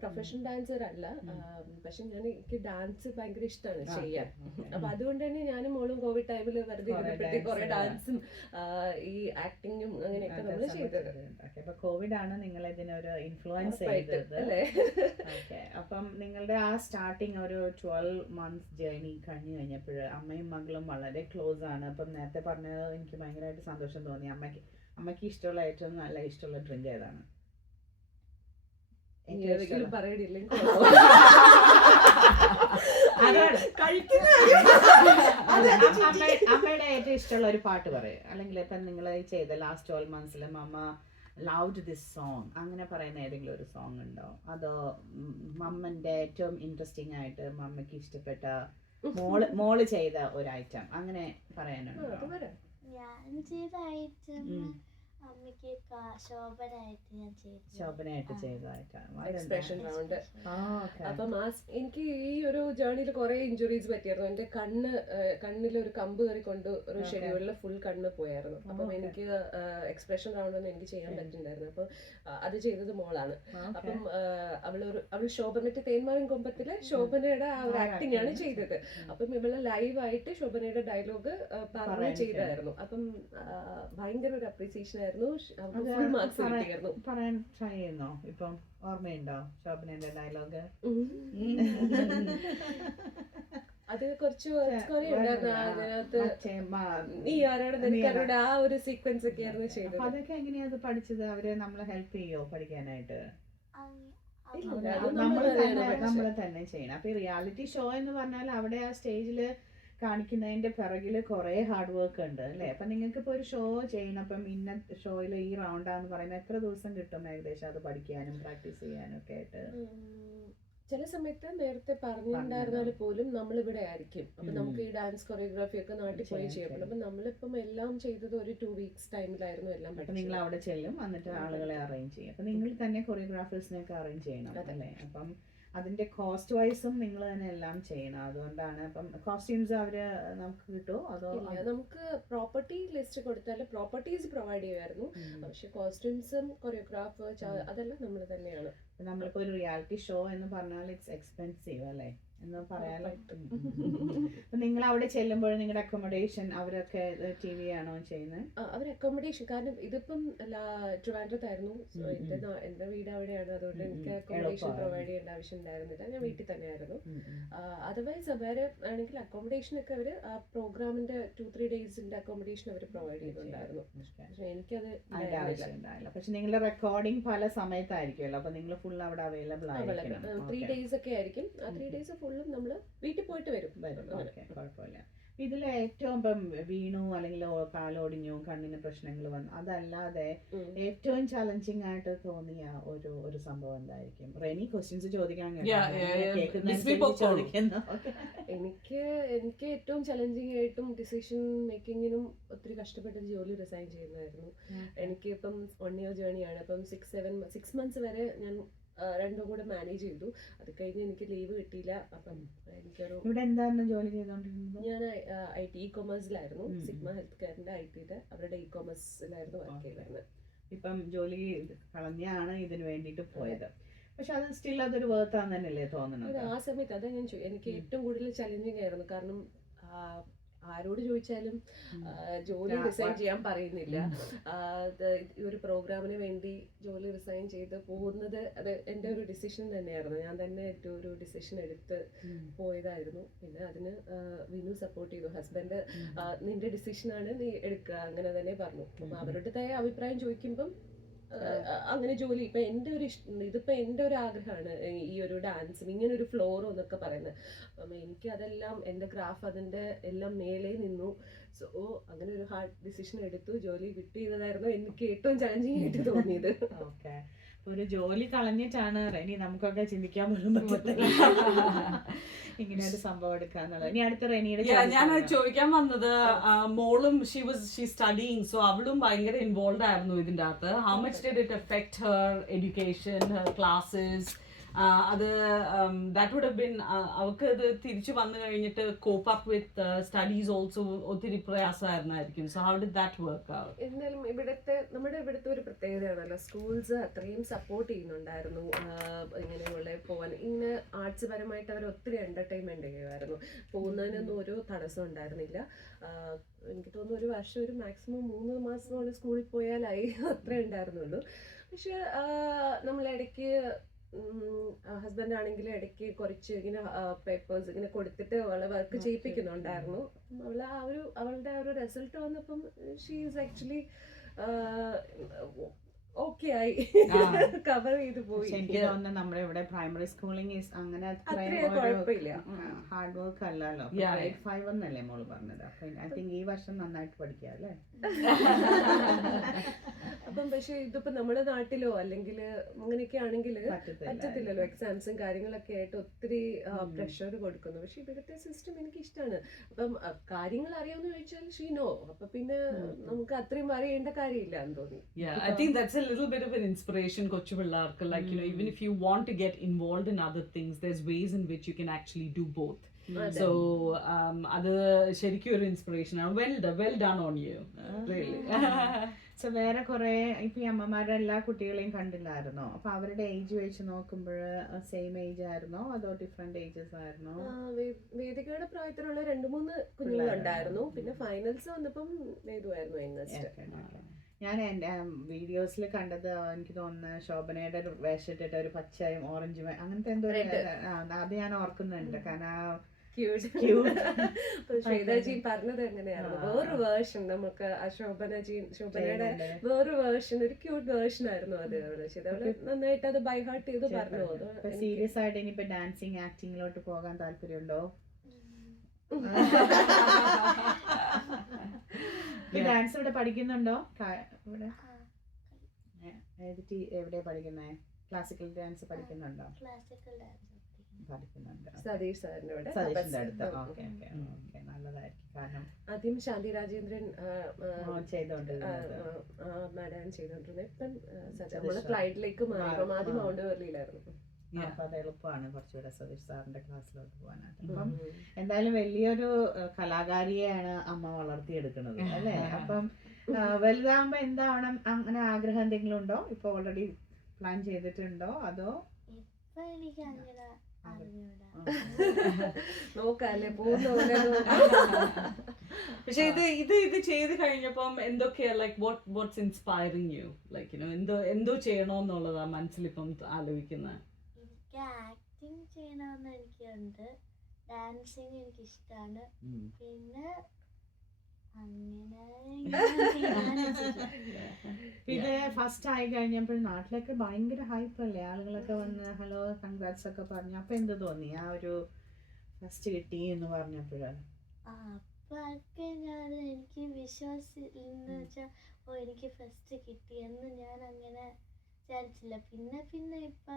പ്രൊഫഷണൽ ഡാൻസർ അല്ല. പക്ഷെ എനിക്ക് ഡാൻസ് ഭയങ്കര ഇഷ്ടമാണ് ചെയ്യാൻ. അപ്പൊ അതുകൊണ്ട് തന്നെ ഞാനും മോളും കോവിഡ് ടൈമിൽ വെറുതെ ഇരുന്നപ്പോഴത്തേക്ക് കുറെ ഡാൻസും ഈ ആക്ടിങ്ങും അങ്ങനെയൊക്കെ നമ്മൾ ചെയ്തത്. അപ്പൊ കോവിഡ് ആണ് നിങ്ങൾ ഇതിനൊരു ഇൻഫ്ലുവൻസ് ചെയ്തത് അല്ലേ? അപ്പം നിങ്ങളുടെ ആ സ്റ്റാർട്ടിങ് ഒരു 12 months ജേർണി കഴിഞ്ഞു കഴിഞ്ഞപ്പോൾ അമ്മയും മകളും വളരെ ക്ലോസ് ആണ്. അപ്പം നേരത്തെ പറഞ്ഞത് എനിക്ക് ഭയങ്കരമായിട്ട് സന്തോഷം തോന്നി. അമ്മയ്ക്ക് ഇഷ്ടമുള്ള ഏറ്റവും നല്ല ഇഷ്ടമുള്ള ഡ്രിങ്ക് ഏതാണ്? അമ്മയുടെ ഏറ്റവും ഇഷ്ടമുള്ള ഒരു പാട്ട് പറയും, അല്ലെങ്കിൽ ഇപ്പം നിങ്ങൾ ചെയ്ത ലാസ്റ്റ് 12 months അമ്മ ലവ്ഡ് ദിസ് സോങ് അങ്ങനെ പറയുന്ന ഏതെങ്കിലും ഒരു സോങ് ഉണ്ടോ? അതോ മമ്മന്റെ ഏറ്റവും ഇൻട്രസ്റ്റിംഗ് ആയിട്ട് മമ്മയ്ക്ക് ഇഷ്ടപ്പെട്ട മോള് ചെയ്ത ഒരു ഐറ്റം അങ്ങനെ പറയാനുണ്ടോ? ഞാൻ ചെയ്ത ഐറ്റം അമ്മയ്ക്ക് ശോഭനായിട്ട് ഞാൻ ചെയ്തു. ശോഭനയായിട്ട് ചെയ്തതായിട്ടാണ് എക്സ്പ്രഷൻ റൗണ്ട്. ഓക്കെ. അപ്പം എനിക്ക് ഈ ഒരു ജേർണിയിൽ കുറെ ഇഞ്ചുറീസ് പറ്റിയായിരുന്നു. എന്റെ കണ്ണിൽ ഒരു കമ്പ് കയറി കൊണ്ട് ഒരു ഷെഡ്യൂളിൽ ഫുൾ കണ്ണ് പോയായിരുന്നു. അപ്പം എനിക്ക് എക്സ്പ്രഷൻ റൗണ്ട് ഒന്നും എനിക്ക് ചെയ്യാൻ പറ്റുന്നുണ്ടായിരുന്നു. അപ്പം അത് ചെയ്തത് മോളാണ്. അപ്പം അവള് ശോഭനറ്റ് തേന്മാവിൻ കൊമ്പത്തില് ശോഭനയുടെ ആ ഒരു ആക്ടിംഗ് ആണ് ചെയ്തത്. അപ്പം ഇവള് ലൈവായിട്ട് ശോഭനയുടെ ഡയലോഗ് പറഞ്ഞ് ചെയ്തായിരുന്നു. അപ്പം ഭയങ്കര ഒരു അപ്രീസിയേഷൻ ആയിരുന്നു. ഫുൾ മാർക്സ് കിട്ടിയായിരുന്നു. പറയാൻ ട്രൈ ചെയ്യുന്നോ? ഇപ്പം ഓർമ്മയുണ്ടോ ശോഭനയുടെ ഡയലോഗ്? അത് കുറച്ച് ഉണ്ടായിരുന്നു അതിനകത്ത്. നീ ആരോട് ആ ഒരു സീക്വൻസ് ഒക്കെ ആയിരുന്നു ചെയ്തത്. അതൊക്കെ എങ്ങനെയാ അത് പഠിച്ചത്? അവര് നമ്മളെ ഹെൽപ്പ് ചെയ്യോ പഠിക്കാനായിട്ട്? അമ്മ നമ്മൾ തന്നെ ചെയ്യണം. അപ്പൊ ഈ റിയാലിറ്റി ഷോ എന്ന് പറഞ്ഞാൽ അവിടെ ആ സ്റ്റേജില് കാണിക്കുന്നതിന്റെ പിറകില് കുറെ ഹാർഡ് വർക്ക് ഉണ്ട് അല്ലേ? അപ്പൊ നിങ്ങൾക്ക് ഇപ്പൊ ഒരു ഷോ ചെയ്യണം, അപ്പം ഇന്ന ഷോയില് ഈ റൗണ്ടാന്ന് പറയുന്നത് എത്ര ദിവസം കിട്ടും ഏകദേശം അത് പഠിക്കാനും പ്രാക്ടീസ് ചെയ്യാനും ഒക്കെ ആയിട്ട്? ചില സമയത്ത് നേരത്തെ പറഞ്ഞിട്ടുണ്ടായിരുന്നാൽ പോലും നമ്മളിവിടെ ആയിരിക്കും. അപ്പൊ നമുക്ക് ഈ ഡാൻസ് കൊറിയോഗ്രാഫി ഒക്കെ നാട്ടിൽ പോയി ചെയ്യപ്പെടും. അപ്പൊ നമ്മളിപ്പം എല്ലാം ചെയ്തത് ഒരു 2 weeks ടൈമിലായിരുന്നു എല്ലാം. അപ്പൊ നിങ്ങൾ അവിടെ ചെല്ലും, എന്നിട്ട് ആളുകളെ അറേഞ്ച് ചെയ്യും. അപ്പൊ നിങ്ങൾ തന്നെ കൊറിയോഗ്രാഫേഴ്സിനെയൊക്കെ അറേഞ്ച് ചെയ്യണം അല്ലേ? അപ്പം അതിന്റെ കോസ്റ്റ് വൈസും നിങ്ങൾ തന്നെ എല്ലാം ചെയ്യണം. അതുകൊണ്ടാണ്. അപ്പം കോസ്റ്റ്യൂംസ് അവര് നമുക്ക് കിട്ടുമോ? അതോ നമുക്ക് പ്രോപ്പർട്ടി ലിസ്റ്റ് കൊടുത്താൽ പ്രോപ്പർട്ടീസ് പ്രൊവൈഡ് ചെയ്യുമായിരുന്നു. പക്ഷെ കോസ്റ്റ്യൂംസും കൊറിയോഗ്രാഫ് അതെല്ലാം നമ്മൾ തന്നെയാണ്. നമ്മളിപ്പോ ഒരു റിയാലിറ്റി ഷോ എന്ന് പറഞ്ഞാൽ ഇറ്റ്സ് എക്സ്പെൻസീവ് അല്ലേ എന്ന് പറയാലോ. നിങ്ങൾ അവിടെ ചെല്ലുമ്പോൾ നിങ്ങളുടെ അക്കോമഡേഷൻ അവരൊക്കെ TV ആണോ ചെയ്യുന്നത്? അവർ അക്കോമഡേഷൻ, കാരണം ഇതിപ്പം ട്രിവാൻഡ്രത്തായിരുന്നു. എന്റെ വീട് അവിടെയാണ്. അതുകൊണ്ട് എനിക്ക് അക്കോമഡേഷൻ പ്രൊവൈഡ് ചെയ്യേണ്ട ആവശ്യം ഉണ്ടായിരുന്നില്ല. ഞാൻ വീട്ടിൽ തന്നെയായിരുന്നു. അതർവൈസ് വേറെ ആണെങ്കിൽ അക്കോമഡേഷൻ ഒക്കെ അവര് ആ പ്രോഗ്രാമിന്റെ 2-3 ഡേയ്സിന്റെ അക്കോമഡേഷൻ അവർ പ്രൊവൈഡ് ചെയ്തിട്ടുണ്ടായിരുന്നു. പക്ഷെ എനിക്കത് ആവശ്യമുണ്ടായില്ല. പക്ഷെ നിങ്ങളുടെ റെക്കോർഡിംഗ് പല സമയത്തായിരിക്കുമല്ലോ. അപ്പൊ നിങ്ങൾ ഫുൾ അവിടെ അവൈലബിൾ ആയിരിക്കണം. 3 days ഒക്കെ ആയിരിക്കും. ആ 3 days ഫുള്ളും നമ്മള് വീട്ടിൽ പോയിട്ട് വരും. കുഴപ്പമില്ല. ഇതിൽ ഏറ്റവും ഇപ്പം വീണു അല്ലെങ്കിൽ കാലോടിഞ്ഞു കണ്ണിന് പ്രശ്നങ്ങൾ വന്നു അതല്ലാതെ ഏറ്റവും ചലഞ്ചിങ് ആയിട്ട് തോന്നിയ ഒരു സംഭവം എന്തായിരിക്കും? റെനി ക്വസ്റ്റ്യൻസ് ചോദിക്കാൻ എനിക്ക് ഏറ്റവും ചലഞ്ചിങ് ആയിട്ടും ഡിസിഷൻ മേക്കിങ്ങിനും ഒത്തിരി കഷ്ടപ്പെട്ട ജോലി റിസൈൻ ചെയ്യുന്നതായിരുന്നു. എനിക്ക് ഇപ്പം 1 year ജേർണിയാണ്. അപ്പം 6 months വരെ ഞാൻ രണ്ടും കൂടെ മാനേജ് ചെയ്തു. അത് കഴിഞ്ഞ് എനിക്ക് ലീവ് കിട്ടിയില്ല. അപ്പം എനിക്കൊരു ഇവിടെ എന്താണ് ജോലി ചെയ്തോണ്ടിരുന്നത്? ഞാൻ ഇ-കൊമേഴ്സിലായിരുന്നു. സിഗ്മ ഹെൽത്ത് കെയറിന്റെ IT-യുടെ അവരുടെ ഇ-കൊമേഴ്സിലായിരുന്നു വർക്ക് ചെയ്തിരുന്നത്. ഇപ്പം ജോലി കളഞ്ഞാണ് ഇതിന് വേണ്ടിയിട്ട് പോയത്. പക്ഷെ അത് സ്റ്റിൽ അതൊരു വർത്താന്ന് തന്നെയല്ലേ തോന്നുന്നത്? ആ സമയത്ത് അതാ ഞാൻ എനിക്ക് ഏറ്റവും കൂടുതൽ ചലഞ്ചിങ് ആയിരുന്നു. കാരണം ആരോട് ചോദിച്ചാലും ജോലി റിസൈൻ ചെയ്യാൻ പറയുന്നില്ല. ഈ ഒരു പ്രോഗ്രാമിന് വേണ്ടി ജോലി റിസൈൻ ചെയ്ത് പോകുന്നത് അത് എൻ്റെ ഒരു ഡിസിഷൻ തന്നെയായിരുന്നു. ഞാൻ തന്നെ ഏറ്റവും ഒരു ഡിസിഷൻ എടുത്ത് പോയതായിരുന്നു. പിന്നെ അതിന് വിനു സപ്പോർട്ട് ചെയ്തു. ഹസ്ബൻഡ് നിന്റെ ഡിസിഷനാണ്, നീ എടുക്കുക, അങ്ങനെ തന്നെ പറഞ്ഞു. അപ്പം അവരുടെ അഭിപ്രായം ചോദിക്കുമ്പം അങ്ങനെ ജോലി ഇപ്പൊ ഇതിപ്പോ എൻ്റെ ഒരു ആഗ്രഹമാണ് ഈ ഒരു ഡാൻസിന് ഇങ്ങനെ ഒരു ഫ്ലോർ എന്നൊക്കെ പറയുന്നത്. അപ്പം എനിക്ക് അതെല്ലാം എൻ്റെ ഗ്രാഫ് അതിന്റെ എല്ലാം മേലെ നിന്നു. സോ അങ്ങനെ ഒരു ഹാർഡ് ഡിസിഷൻ എടുത്തു. ജോലി കിട്ടിയതായിരുന്നു എനിക്ക് ഏറ്റവും ചലഞ്ചിങ് ആയിട്ട് തോന്നിയത്. ഓക്കെ. ഒരു ജോലി കളഞ്ഞിട്ടാണ് റെനി നമുക്കൊക്കെ ചിന്തിക്കാൻ പോലും പറ്റത്തില്ല ഇങ്ങനെ ഒരു സംഭവം എടുക്കാന്നുള്ളത്. ഇനി അടുത്ത റെനിയുടെ ഞാൻ ചോദിക്കാൻ വന്നത്, മോളും ഷീ സ്റ്റഡിങ്, സോ അവളും ഭയങ്കര ഇൻവോൾവ് ആയിരുന്നു ഇതിൻ്റെ അകത്ത്. How much did it effect her education, her classes? അത് ദാറ്റ് വുഡ് ഹവ് ബീൻ, അവർക്ക് ഇത് തിരിച്ചു വന്നു കഴിഞ്ഞിട്ട് cope up with studies also ഒത്തിരി പ്രയാസമായിരുന്നായിരിക്കും. So how did that work out? എന്നാലും നമ്മുടെ ഇവിടുത്തെ ഒരു പ്രത്യേകതയാണല്ലോ, സ്കൂൾസ് അത്രയും സപ്പോർട്ട് ചെയ്യുന്നുണ്ടായിരുന്നു ഇങ്ങനെയുള്ള പോകാൻ. ഇങ്ങനെ ആർട്സ് പരമായിട്ട് അവർ ഒത്തിരി എന്റർടൈൻമെന്റ് ചെയ്യുമായിരുന്നു. പോകുന്നതിനൊന്നും ഒരു തടസ്സം ഉണ്ടായിരുന്നില്ല. എനിക്ക് തോന്നുന്നു ഒരു വർഷം ഒരു മാക്സിമം 3 മാസമാണ് സ്കൂളിൽ പോയാലായി, അത്രേ ഉണ്ടായിരുന്നുള്ളൂ. പക്ഷെ നമ്മളിടയ്ക്ക് ഹസ്ബൻഡ് ആണെങ്കിൽ ഇടയ്ക്ക് കുറച്ച് ഇങ്ങനെ പേപ്പേഴ്സ് ഇങ്ങനെ കൊടുത്തിട്ട് അവളെ വർക്ക് ചെയ്യിപ്പിക്കുന്നുണ്ടായിരുന്നു. അവളുടെ ആ ഒരു റിസൾട്ട് വന്നപ്പം ഷീ ഈസ് ആക്ച്വലി ഓക്കെ ആയി കവർ ചെയ്ത് പോയി. പക്ഷെ എനിക്ക് തോന്നുന്നു നമ്മുടെ ഇവിടെ പ്രൈമറി സ്കൂളിംഗ് അങ്ങനെ അത്രയും കുഴപ്പമില്ല. ഹാർഡ് വർക്ക് അല്ലല്ലോ. 5 എന്നല്ലേ മോള് പറഞ്ഞത്. അപ്പൊ ഐ തിങ്ക് ഈ വർഷം നന്നായിട്ട് പഠിക്കാം അല്ലേ? അപ്പം പക്ഷെ ഇതിപ്പോ നമ്മുടെ നാട്ടിലോ അല്ലെങ്കിൽ അങ്ങനെയൊക്കെ ആണെങ്കിൽ പറ്റത്തില്ലല്ലോ. എക്സാംസും കാര്യങ്ങളൊക്കെ ആയിട്ട് ഒത്തിരി പ്രഷർ കൊടുക്കുന്നു. പക്ഷെ ഇവിടുത്തെ സിസ്റ്റം എനിക്ക് ഇഷ്ടമാണ്. അപ്പം കാര്യങ്ങൾ അറിയാമെന്ന് ചോദിച്ചാൽ ഷീനോ, അപ്പൊ പിന്നെ നമുക്ക് അത്രയും അറിയേണ്ട കാര്യമില്ല എന്ന് തോന്നി. Yeah, I think that's a little bit of an inspiration, kochu pillarku. Like, you know, even if you want to get involved in other things, there's ways in which you can actually do both. So, അത് ശരിക്കും ഒരു inspiration ആണ്. Well done on you. Really. So വേറെ കുറെ ഇപ്പൊ ഈ അമ്മമാരുടെ എല്ലാ കുട്ടികളെയും കണ്ടില്ലായിരുന്നോ? അപ്പൊ അവരുടെ ഏജ് വെച്ച് നോക്കുമ്പോൾ സെയിം ഏജ് ആയിരുന്നോ അതോ ഡിഫറെന്റ് ഏജസ് ആയിരുന്നോ? വേദികയുടെ പ്രായത്തിലുള്ള 2-3 കുഞ്ഞുങ്ങളുണ്ടായിരുന്നു. പിന്നെ ഫൈനൽസ് വന്നപ്പം വേദുവായിരുന്നു യങ്ങസ്റ്റ്. ഞാൻ എൻ്റെ വീഡിയോസിൽ കണ്ടത് എനിക്ക് തോന്നുന്നു ശോഭനയുടെ വേഷിട്ടിട്ട് ഒരു പച്ചയും ഓറഞ്ചും അങ്ങനത്തെ എന്തോ അത് ഞാൻ ഓർക്കുന്നുണ്ട്. കാരണം ശ്വേതാജി പറഞ്ഞത് എങ്ങനെയായിരുന്നു, വേറൊരു വേർഷൻ നമുക്ക് ശോഭനയുടെ വേറൊരു വേർഷൻ, ഒരു ക്യൂട്ട് വേർഷൻ ആയിരുന്നു അത്. അവള് നന്നായിട്ട് അത് ബൈ ഹാർട്ട് ചെയ്ത് പറഞ്ഞു. സീരിയസ് ആയിട്ട് ഇനിയിപ്പോ ഡാൻസിങ് ആക്ടിങ്ങിലോട്ട് പോകാൻ താല്പര്യമുണ്ടോ? ഡാൻസ് ഇവിടെ പഠിക്കുന്നുണ്ടോ? ഇവിടെ എവിടെയാ പഠിക്കുന്നേ? ക്ലാസിക്കൽ ഡാൻസ് പഠിക്കുന്നുണ്ടോ? പഠിക്കുന്നുണ്ട്. സതീഷ് സാറിന്റെ അടുത്ത്. ഓക്കെ നല്ലതായിരിക്കും. കാരണം ആദ്യം ശാന്തി രാജേന്ദ്രൻ മാഡം ചെയ്തോണ്ടിരുന്നത്. ഇപ്പം നമ്മള് ഫ്ലൈറ്റിലേക്ക് മാറിയപ്പം ആദ്യം മൗണ്ട് വെർലിയിലായിരുന്നു. അപ്പൊ അത് എളുപ്പമാണ് കുറച്ചുകൂടെ സതീഷ് സാറിന്റെ ക്ലാസ്സിലോട്ട് പോകാനായിട്ട്. അപ്പം എന്തായാലും വലിയൊരു കലാകാരിയെയാണ് അമ്മ വളർത്തിയെടുക്കുന്നത് അല്ലേ? അപ്പം വലുതാകുമ്പോ എന്താവണം അങ്ങനെ ആഗ്രഹം എന്തെങ്കിലും ഉണ്ടോ? ഇപ്പൊ ഓൾറെഡി പ്ലാൻ ചെയ്തിട്ടുണ്ടോ അതോ? നോക്കാല്ലേ പോകുന്ന പോലെ. പക്ഷെ ഇത് ചെയ്ത് കഴിഞ്ഞപ്പം എന്തൊക്കെയാ like what's inspiring you? Like you know എന്തോ ചെയ്യണോന്നുള്ളതാ മനസ്സിലിപ്പം ആലോചിക്കുന്നത്? എനിക്ക് ആക്ടിങ് ചെയ്യണമെന്ന് എനിക്കുണ്ട്. ഡാൻസിങ് എനിക്ക് ഇഷ്ടമാണ്. പിന്നെ പിന്നെ ഫസ്റ്റ് ആയി കഴിഞ്ഞപ്പോൾ നാട്ടിലൊക്കെ ഭയങ്കര ഹൈപ്പല്ലേ, ആളുകളൊക്കെ വന്ന് ഹലോ കൺഗ്രാറ്റ്സ് ഒക്കെ പറഞ്ഞു. അപ്പൊ എന്ത് തോന്നി ആ ഒരു ഫസ്റ്റ് കിട്ടി എന്ന് പറഞ്ഞപ്പോഴാണ്? അപ്പൊക്കെ എനിക്ക് വിശ്വാസമില്ലെന്ന് വെച്ചാൽ ഓ എനിക്ക് ഫസ്റ്റ് കിട്ടിയെന്ന് ഞാൻ അങ്ങനെ വിചാരിച്ചില്ല. പിന്നെ ഇപ്പൊ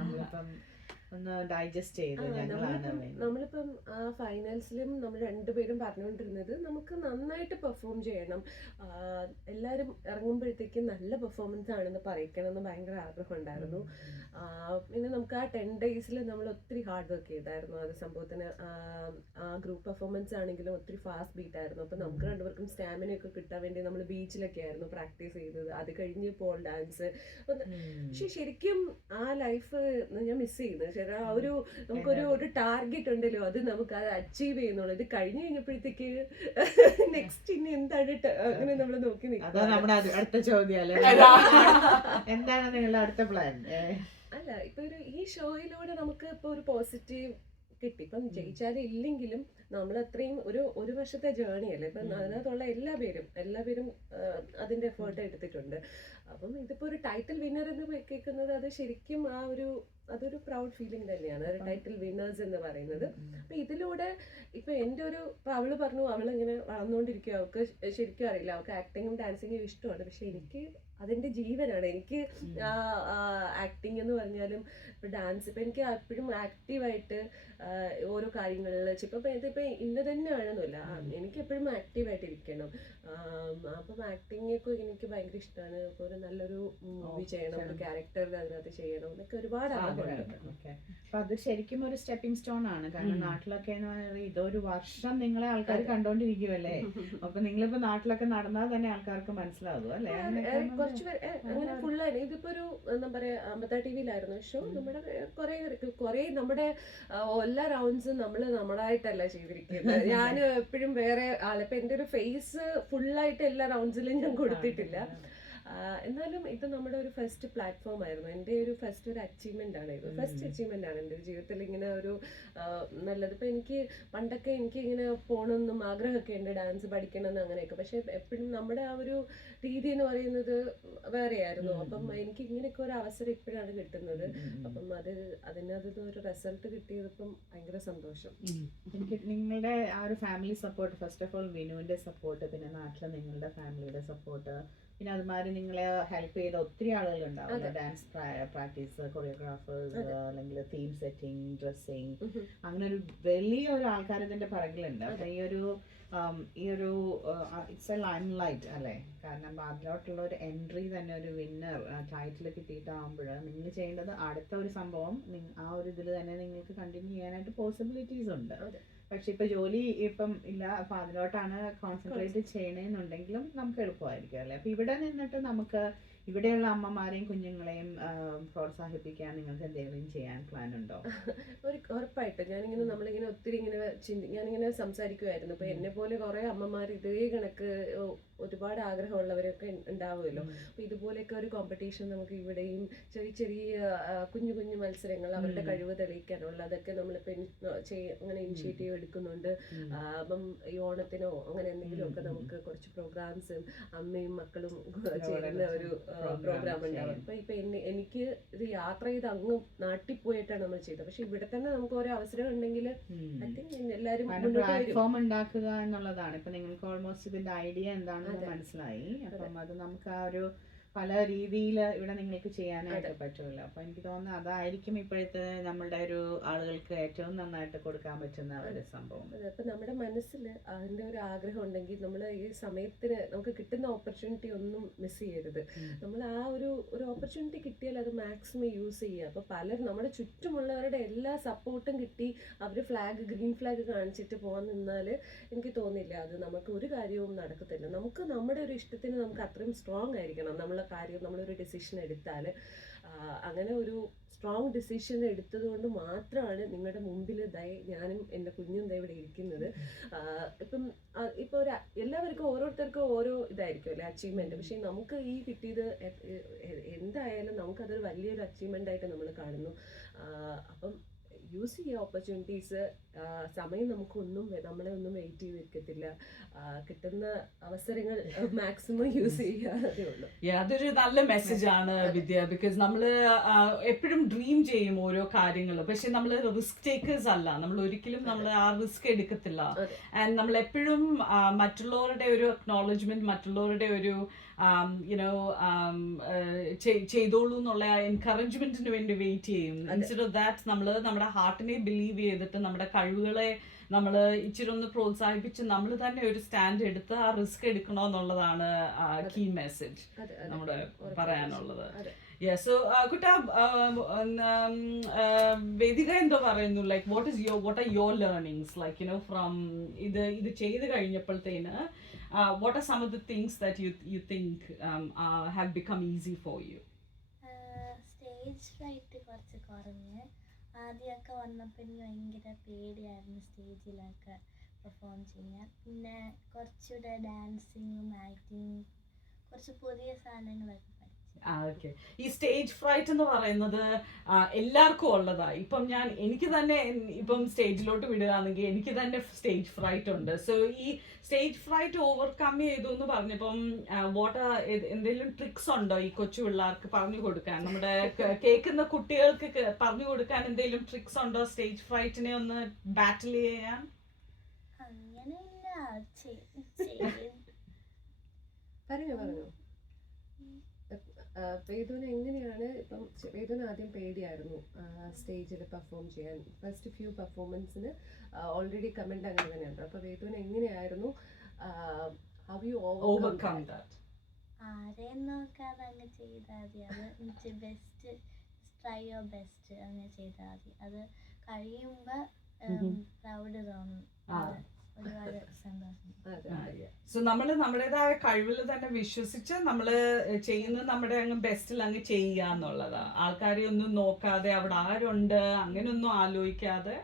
നമ്മളിപ്പം ഒന്ന് ഡൈജസ്റ്റ് ചെയ്തു. നമ്മളിപ്പം ഫൈനൽസിലും നമ്മൾ രണ്ടുപേരും പറഞ്ഞുകൊണ്ടിരുന്നത് നമുക്ക് നന്നായിട്ട് പെർഫോം ചെയ്യണം, എല്ലാവരും ഇറങ്ങുമ്പോഴത്തേക്കും നല്ല പെർഫോമൻസ് ആണെന്ന് പറയിക്കണമെന്ന് ഭയങ്കര ആഗ്രഹം ഉണ്ടായിരുന്നു. പിന്നെ നമുക്ക് ആ 10 days നമ്മൾ ഒത്തിരി ഹാർഡ് വർക്ക് ചെയ്തായിരുന്നു. അത് സംഭവത്തിന് ആ ഗ്രൂപ്പ് പെർഫോമൻസ് ആണെങ്കിലും ഒത്തിരി ഫാസ്റ്റ് ബീറ്റ് ആയിരുന്നു. അപ്പം നമുക്ക് രണ്ടുപേർക്കും സ്റ്റാമിനയൊക്കെ കിട്ടാൻ വേണ്ടി നമ്മൾ ബീച്ചിലൊക്കെ ആയിരുന്നു പ്രാക്ടീസ് ചെയ്തത്. അത് കഴിഞ്ഞ് പോൾ ഡാൻസ്. പക്ഷെ ശരിക്കും ആ ലൈഫ് ഞാൻ മിസ് ചെയ്യുന്നു. ആ ഒരു നമുക്കൊരു ടാർഗറ്റ് ഉണ്ടല്ലോ, അത് നമുക്ക് അത് അച്ചീവ് ചെയ്യുന്നുള്ളൂ. ഇത് കഴിഞ്ഞു കഴിഞ്ഞപ്പോഴത്തേക്ക് നെക്സ്റ്റ് ഇനി എന്താണ് അങ്ങനെ നമ്മൾ നോക്കി നിൽക്കുക. നമ്മുടെ അടുത്ത ചോദ്യം എന്താണ് നിങ്ങളുടെ അടുത്ത പ്ലാൻ? അല്ല ഇപ്പൊ ഈ ഷോയിലൂടെ നമുക്ക് ഇപ്പൊ ഒരു പോസിറ്റീവ് കിട്ടി. ഇപ്പം ജയിച്ചാലും ഇല്ലെങ്കിലും നമ്മൾ അത്രയും ഒരു വർഷത്തെ ജേർണി അല്ലേ. ഇപ്പം അതിനകത്തുള്ള എല്ലാവരും അതിന്റെ എഫേർട്ട് എടുത്തിട്ടുണ്ട്. അപ്പം ഇതിപ്പോ ഒരു ടൈറ്റിൽ വിന്നർ എന്ന് കേൾക്കുന്നത് അത് ശരിക്കും അതൊരു പ്രൗഡ് ഫീലിംഗ് തന്നെയാണ്, ഒരു ടൈറ്റിൽ വിന്നേഴ്സ് എന്ന് പറയുന്നത്. അപ്പൊ ഇതിലൂടെ ഇപ്പൊ എൻ്റെ ഇപ്പൊ അവള് പറഞ്ഞു അവളിങ്ങനെ വളർന്നുകൊണ്ടിരിക്കുക, അവൾക്ക് ശരിക്കും അറിയില്ല, അവൾക്ക് ആക്ടിങ്ങും ഡാൻസിങ്ങും ഇഷ്ടമാണ്. പക്ഷെ എനിക്ക് അതിൻ്റെ ജീവനാണ്. എനിക്ക് ആക്ടിങ് എന്ന് പറഞ്ഞാലും ഇപ്പം ഡാൻസ്, ഇപ്പം എനിക്ക് എപ്പോഴും ആക്റ്റീവായിട്ട് ഓരോ കാര്യങ്ങളിൽ ഇതിപ്പോൾ ഇന്ന തന്നെ വേണമെന്നില്ല, എനിക്ക് എപ്പോഴും ആക്റ്റീവായിട്ടിരിക്കണം. അപ്പം ആക്ടിങ്ങൊക്കെ എനിക്ക് ഭയങ്കര ഇഷ്ടമാണ്. ഇപ്പോൾ ഒരു നല്ലൊരു മൂവി ചെയ്യണം, ഒരു ക്യാരക്ടർ അതിനകത്ത് ചെയ്യണം എന്നൊക്കെ ഒരുപാട് ആഗ്രഹമുണ്ട്. അപ്പം അത് ശരിക്കും ഒരു സ്റ്റെപ്പിംഗ് സ്റ്റോൺ ആണ്. കാരണം നാട്ടിലൊക്കെ എന്ന് പറയുന്നത് ഇതൊരു വർഷം നിങ്ങളെ ആൾക്കാർ കണ്ടോണ്ടിരിക്കുമല്ലേ. അപ്പൊ നിങ്ങളിപ്പോ നാട്ടിലൊക്കെ നടന്നാൽ തന്നെ ആൾക്കാർക്ക് മനസ്സിലാവും അല്ലേ? അങ്ങനെ ഫുള്ളായിട്ട് ഇതിപ്പോ ഒരു എന്താ പറയാ അമൃത ടിവിയിലായിരുന്നു ഷോ. നമ്മുടെ കുറെ നമ്മുടെ എല്ലാ റൗണ്ട്സും നമ്മളായിട്ടല്ല ചെയ്തിരിക്കുന്നത്. ഞാൻ എപ്പോഴും വേറെ ആളിപ്പോ എൻ്റെ ഒരു ഫേസ് ഫുള്ളായിട്ട് എല്ലാ റൗണ്ട്സിലും ഞാൻ കൊടുത്തിട്ടില്ല. എന്നാലും ഇത് നമ്മുടെ ഒരു ഫസ്റ്റ് പ്ലാറ്റ്ഫോം ആയിരുന്നു. എൻ്റെ ഒരു ഫസ്റ്റ് ഒരു അച്ചീവ്മെൻ്റ് ആണ് ഇത്. ഫസ്റ്റ് അച്ചീവ്മെൻ്റ് ആണ് എൻ്റെ ജീവിതത്തിൽ ഇങ്ങനെ ഒരു നല്ലത്. ഇപ്പം എനിക്ക് പണ്ടൊക്കെ എനിക്ക് ഇങ്ങനെ പോകണമെന്നും ആഗ്രഹമൊക്കെ ഉണ്ട്, ഡാൻസ് പഠിക്കണമെന്ന് അങ്ങനെയൊക്കെ. പക്ഷെ എപ്പോഴും നമ്മുടെ ആ ഒരു രീതി എന്ന് പറയുന്നത് വേറെയായിരുന്നു. അപ്പം എനിക്ക് ഇങ്ങനെയൊക്കെ ഒരു അവസരം ഇപ്പോഴാണ് കിട്ടുന്നത്. അപ്പം അതിനകത്ത് ഒരു റിസൾട്ട് കിട്ടിയതിപ്പം ഭയങ്കര സന്തോഷം. എനിക്ക് നിങ്ങളുടെ ആ ഒരു family support, first of all വിനുവിന്റെ സപ്പോർട്ട്, പിന്നെ നാട്ടിലെ നിങ്ങളുടെ ഫാമിലിയുടെ സപ്പോർട്ട്, പിന്നെ അതുമാതിരി നിങ്ങളെ ഹെൽപ്പ് ചെയ്ത ഒത്തിരി ആളുകളുണ്ടാവും. ഡാൻസ് പ്രാക്ടീസ്, കൊറിയോഗ്രാഫേഴ്സ്, അല്ലെങ്കിൽ തീം സെറ്റിംഗ്, ഡ്രസ്സിങ്, അങ്ങനെ ഒരു വലിയൊരു ആൾക്കാർ ഇതിന്റെ പിറകിലുണ്ട്. അപ്പൊ ഈ ഒരു ഇറ്റ്സ് എ ലൈം ലൈറ്റ് അല്ലേ? കാരണം അതിലോട്ടുള്ള ഒരു എൻട്രി തന്നെ, ഒരു വിന്നർ ടൈറ്റിൽ കിട്ടിയിട്ടാകുമ്പോൾ നിങ്ങൾ ചെയ്യേണ്ടത് അടുത്ത ഒരു സംഭവം ആ ഒരു ഇതിൽ തന്നെ നിങ്ങൾക്ക് കണ്ടിന്യൂ ചെയ്യാനായിട്ട് പോസിബിലിറ്റീസ് ഉണ്ട്. പക്ഷെ ഇപ്പൊ ജോലി ഇപ്പം ഇല്ല, അപ്പൊ അതിലോട്ടാണ് കോൺസെൻട്രേറ്റ് ചെയ്യണമെന്നുണ്ടെങ്കിലും നമുക്ക് എളുപ്പമായിരിക്കും അല്ലേ? അപ്പൊ ഇവിടെ നിന്നിട്ട് നമുക്ക് ഇവിടെയുള്ള അമ്മമാരെയും കുഞ്ഞുങ്ങളെയും പ്രോത്സാഹിപ്പിക്കാൻ നിങ്ങൾക്ക് എന്തെങ്കിലും ചെയ്യാൻ പ്ലാൻ ഉണ്ടോ? ഉറപ്പായിട്ടും ഞാനിങ്ങനെ നമ്മളിങ്ങനെ ഒത്തിരി ഇങ്ങനെ ഞാനിങ്ങനെ സംസാരിക്കുമായിരുന്നു. ഇപ്പൊ എന്നെ പോലെ കുറെ അമ്മമാർ ഇതേ കണക്ക് ഒരുപാട് ആഗ്രഹമുള്ളവരൊക്കെ ഉണ്ടാവുമല്ലോ. അപ്പൊ ഇതുപോലെയൊക്കെ ഒരു കോമ്പറ്റീഷൻ നമുക്ക് ഇവിടെയും ചെറിയ ചെറിയ കുഞ്ഞു കുഞ്ഞു മത്സരങ്ങൾ അവരുടെ കഴിവ് തെളിയിക്കാനുള്ള അതൊക്കെ നമ്മളിപ്പോ അങ്ങനെ ഇനിഷ്യേറ്റീവ് എടുക്കുന്നുണ്ട്. അപ്പം ഈ ഓണത്തിനോ അങ്ങനെ എന്തെങ്കിലുമൊക്കെ നമുക്ക് കുറച്ച് പ്രോഗ്രാംസും അമ്മയും മക്കളും ചേരുന്ന ഒരു പ്രോഗ്രാം ഉണ്ടാവും. ഇപ്പൊ എനിക്ക് ഇത് യാത്ര ചെയ്ത് അങ്ങ് നാട്ടിൽ പോയിട്ടാണ് നമ്മൾ ചെയ്തത്. പക്ഷെ ഇവിടെ തന്നെ നമുക്ക് ഓരോ അവസരം ഉണ്ടെങ്കിൽ ഐ തിങ്ക് എല്ലാവരും പ്ലാറ്റ്ഫോം ഉണ്ടാക്കുക എന്നുള്ളതാണ്. ഇപ്പൊ നിങ്ങൾക്ക് ഓൾമോസ്റ്റ് ഇതിന്റെ ഐഡിയ എന്താണെന്ന് മനസ്സിലായി. അപ്പം അത് നമുക്ക് ആ ഒരു പല രീതിയിൽ ഇവിടെ നിങ്ങൾക്ക് ചെയ്യാനായിട്ട് പറ്റുമല്ലോ. അപ്പൊ എനിക്ക് തോന്നുന്നു അതായിരിക്കും ഇപ്പോഴത്തെ നമ്മളുടെ ഒരു ആളുകൾക്ക് ഏറ്റവും നന്നായിട്ട് കൊടുക്കാൻ പറ്റുന്ന ഒരു സംഭവം. അപ്പൊ നമ്മുടെ മനസ്സിൽ അതിന്റെ ഒരു ആഗ്രഹം ഉണ്ടെങ്കിൽ നമ്മൾ ഈ സമയത്തിന് നമുക്ക് കിട്ടുന്ന ഓപ്പർച്യൂണിറ്റി ഒന്നും മിസ് ചെയ്യരുത്. നമ്മൾ ആ ഒരു ഓപ്പർച്യൂണിറ്റി കിട്ടിയാൽ അത് മാക്സിമം യൂസ് ചെയ്യുക. അപ്പൊ പലരും നമ്മുടെ ചുറ്റുമുള്ളവരുടെ എല്ലാ സപ്പോർട്ടും കിട്ടി അവർ ഗ്രീൻ ഫ്ലാഗ് കാണിച്ചിട്ട് പോകാൻ നിന്നാൽ എനിക്ക് തോന്നില്ല അത് നമുക്ക് ഒരു കാര്യവും നടക്കത്തില്ല. നമുക്ക് നമ്മുടെ ഒരു ഇഷ്ടത്തിന് നമുക്ക് അത്രയും സ്ട്രോങ് ആയിരിക്കണം നമ്മളെ കാര്യം. നമ്മളൊരു ഡിസിഷൻ എടുത്താൽ അങ്ങനെ ഒരു സ്ട്രോങ് ഡിസിഷൻ എടുത്തത് കൊണ്ട് മാത്രമാണ് നിങ്ങളുടെ മുമ്പിൽ ഞാനും എൻ്റെ കുഞ്ഞും ഇവിടെ ഇരിക്കുന്നത്. ഇപ്പോൾ എല്ലാവർക്കും ഓരോരുത്തർക്കും ഓരോ ഇതായിരിക്കും അല്ലെ അച്ചീവ്മെന്റ്. പക്ഷെ നമുക്ക് ഈ കിട്ടിയത് എന്തായാലും നമുക്കതൊരു വലിയൊരു അച്ചീവ്മെന്റ് ആയിട്ട് നമ്മൾ കാണുന്നു. അപ്പം യൂസ് ചെയ്യുക ഓപ്പർച്യൂണിറ്റീസ്. സമയം നമ്മളെ ഒന്നും വെയിറ്റ് ചെയ്ത് വെക്കത്തില്ല. കിട്ടുന്ന അവസരങ്ങൾ മാക്സിമം യൂസ് ചെയ്യാതേ ഉള്ളൂ. അതൊരു നല്ല മെസ്സേജ് ആണ് വിദ്യ. ബിക്കോസ് നമ്മള് എപ്പോഴും ഡ്രീം ചെയ്യും ഓരോ കാര്യങ്ങൾ, പക്ഷെ നമ്മൾ റിസ്ക് ടേക്കേഴ്സ് അല്ല. നമ്മൾ ഒരിക്കലും നമ്മൾ ആ റിസ്ക് എടുക്കത്തില്ല. ആൻഡ് നമ്മൾ എപ്പോഴും മറ്റുള്ളവരുടെ ഒരു അക്നോളജ്മെന്റ്, മറ്റുള്ളവരുടെ ഒരു ചെയ്തോളൂ എന്നുള്ള എൻകറേജ്മെന്റിന് വേണ്ടി വെയിറ്റ് ചെയ്യും. ഇൻസ്റ്റെഡ് ഓഫ് ദാറ്റ് നമ്മൾ നമ്മുടെ ഹാർട്ടിനെ ബിലീവ് ചെയ്തിട്ട് നമ്മുടെ കഴിവുകളെ നമ്മൾ ഇച്ചിരി ഒന്ന് പ്രോത്സാഹിപ്പിച്ച് നമ്മൾ തന്നെ ഒരു സ്റ്റാൻഡ് എടുത്ത് ആ റിസ്ക് എടുക്കണമെന്നുള്ളതാണ് കീ മെസ്സേജ് നമ്മുടെ പറയാനുള്ളത്. സോ കുട്ട, വേദിക എന്തോ പറയുന്നു, like what are your learnings, like from ഇത് ചെയ്ത് കഴിഞ്ഞപ്പോഴത്തേന് what are some of the things that you think have become easy for you? Stage freight കുറച്ച് കുറഞ്ഞ്. ആദ്യമൊക്കെ വന്നപ്പോൾ എനിക്ക് ഭയങ്കര പേടിയായിരുന്നു സ്റ്റേജിലൊക്കെ പെർഫോം ചെയ്യാൻ. പിന്നെ കുറച്ചുകൂടെ ഡാൻസിങ്ങും ആക്ടിങ്ങും കുറച്ച് പുതിയ സാധനങ്ങളൊക്കെ പഠിച്ചു. ഓക്കെ. ഈ സ്റ്റേജ് ഫ്രൈറ്റ് എന്ന് പറയുന്നത് എല്ലാവർക്കും ഉള്ളതാ. ഇപ്പം എനിക്ക് തന്നെ ഇപ്പം സ്റ്റേജിലോട്ട് വിടുകയാണെങ്കിൽ എനിക്ക് തന്നെ സ്റ്റേജ് ഫ്രൈറ്റ് ഉണ്ട്. സോ ഈ സ്റ്റേജ് ഫ്രൈറ്റ് ഓവർകം ചെയ്തു എന്ന് പറഞ്ഞപ്പം എന്തെങ്കിലും ട്രിക്സ് ഉണ്ടോ ഈ കൊച്ചു പിള്ളേർക്ക് പറഞ്ഞു കൊടുക്കാൻ, നമ്മുടെ കേൾക്കുന്ന കുട്ടികൾക്ക് പറഞ്ഞു കൊടുക്കാൻ എന്തെങ്കിലും ട്രിക്സ് ഉണ്ടോ സ്റ്റേജ് ഫ്രൈറ്റിനെ ഒന്ന് ബാറ്റിൽ ചെയ്യാൻ? അങ്ങനെയില്ല. പറഞ്ഞു വേദുവിന് എങ്ങനെയാണ് ഇപ്പം വേദുവിന് ആദ്യം പേടിയായിരുന്നു സ്റ്റേജിൽ പെർഫോം ചെയ്യാൻ. ഫസ്റ്റ് ഫ്യൂ പെർഫോമൻസിന് ഓൾറെഡി കമന്റ് അങ്ങനെ തന്നെയുണ്ട്. അപ്പൊ വേദുവിന് എങ്ങനെയായിരുന്നു ഹൗ യു ഓവർകം ദാറ്റ്? ആരെയും നോക്കാതെ അങ്ങ് ചെയ്താൽ മതി. അത് ബെസ്റ്റ്, ട്രൈ യുവർ ബെസ്റ്റ് അങ്ങ് ചെയ്താൽ മതി. അത് കഴിയുമ്പോൾ പ്രൗഡ് തോന്നും. ഒരുപാട് സന്തോഷം. സോ നമ്മൾ നമ്മുടേതായ കഴിവിൽ തന്നെ വിശ്വസിച്ച് നമ്മൾ ചെയ്യുന്നത് നമ്മുടെ അങ്ങ് ബെസ്റ്റിൽ അങ്ങ് ചെയ്യുക എന്നുള്ളതാ. ആൾക്കാരെ ഒന്നും നോക്കാതെ അവിടെ ആരുണ്ട് അങ്ങനെയൊന്നും ആലോചിക്കാതെ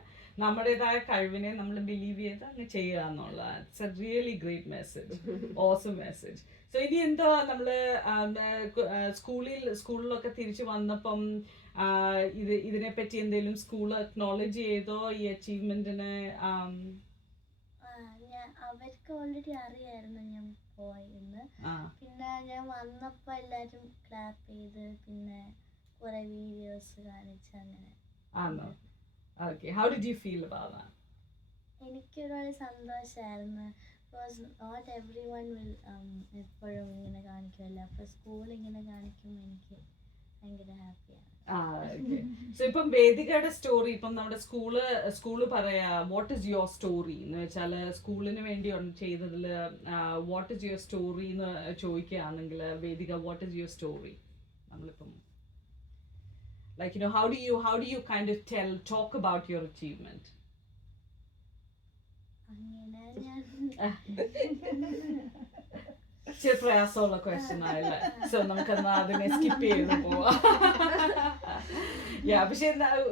നമ്മുടേതായ കഴിവിനെ നമ്മൾ ബിലീവ് ചെയ്ത് അങ്ങ് ചെയ്യുക എന്നുള്ള it's A really great message, awesome message. So ഇനി എന്താ നമ്മള് സ്കൂളിലൊക്കെ തിരിച്ചു വന്നപ്പം ഇതിനെപ്പറ്റി എന്തെങ്കിലും സ്കൂൾ അക്നോളജ് ചെയ്തോ ഈ അച്ചീവ്മെന്റിനെ? അവർക്ക് ഓൾറെഡി അറിയായിരുന്നു ഞാൻ പോയെന്ന്. പിന്നെ ഞാൻ വന്നപ്പോ എല്ലാരും ക്ലാപ്പ് ചെയ്ത് പിന്നെ കുറെ വീഡിയോസ് കാണിച്ച് അങ്ങനെ. ആണോ? Okay, how did you feel about that? എനിക്ക് ഒരുപാട് സന്തോഷമായിരുന്നു. Because not everyone will എപ്പോഴും ഇങ്ങനെ കാണിക്കുമല്ലോ. അപ്പോൾ സ്കൂൾ ഇങ്ങനെ കാണിക്കുമ്പോൾ എനിക്ക് ഭയങ്കര ഹാപ്പിയാണ്. സോ ഇപ്പം വേദികയുടെ സ്റ്റോറി, ഇപ്പം നമ്മുടെ സ്കൂള് പറയാ വാട്ട് ഇസ് യുവർ സ്റ്റോറി എന്ന് വെച്ചാല് സ്കൂളിന് വേണ്ടി ചെയ്തതിൽ വാട്ട് ഇസ് യുവർ സ്റ്റോറി എന്ന് ചോദിക്കുകയാണെങ്കിൽ വേദിക വാട്ട് ഇസ് യുവർ സ്റ്റോറി? നമ്മളിപ്പം like how do you kind of talk about your achievement? അങ്ങനെ ഞാൻ ഇച്ചിരി പ്രയാസമുള്ള ക്വസ്റ്റ്യൻ ആയല്ലേ, സോ നമുക്കെന്നാ അതിനെ സ്കിപ്പ് ചെയ്ത് പോവാം. പക്ഷെ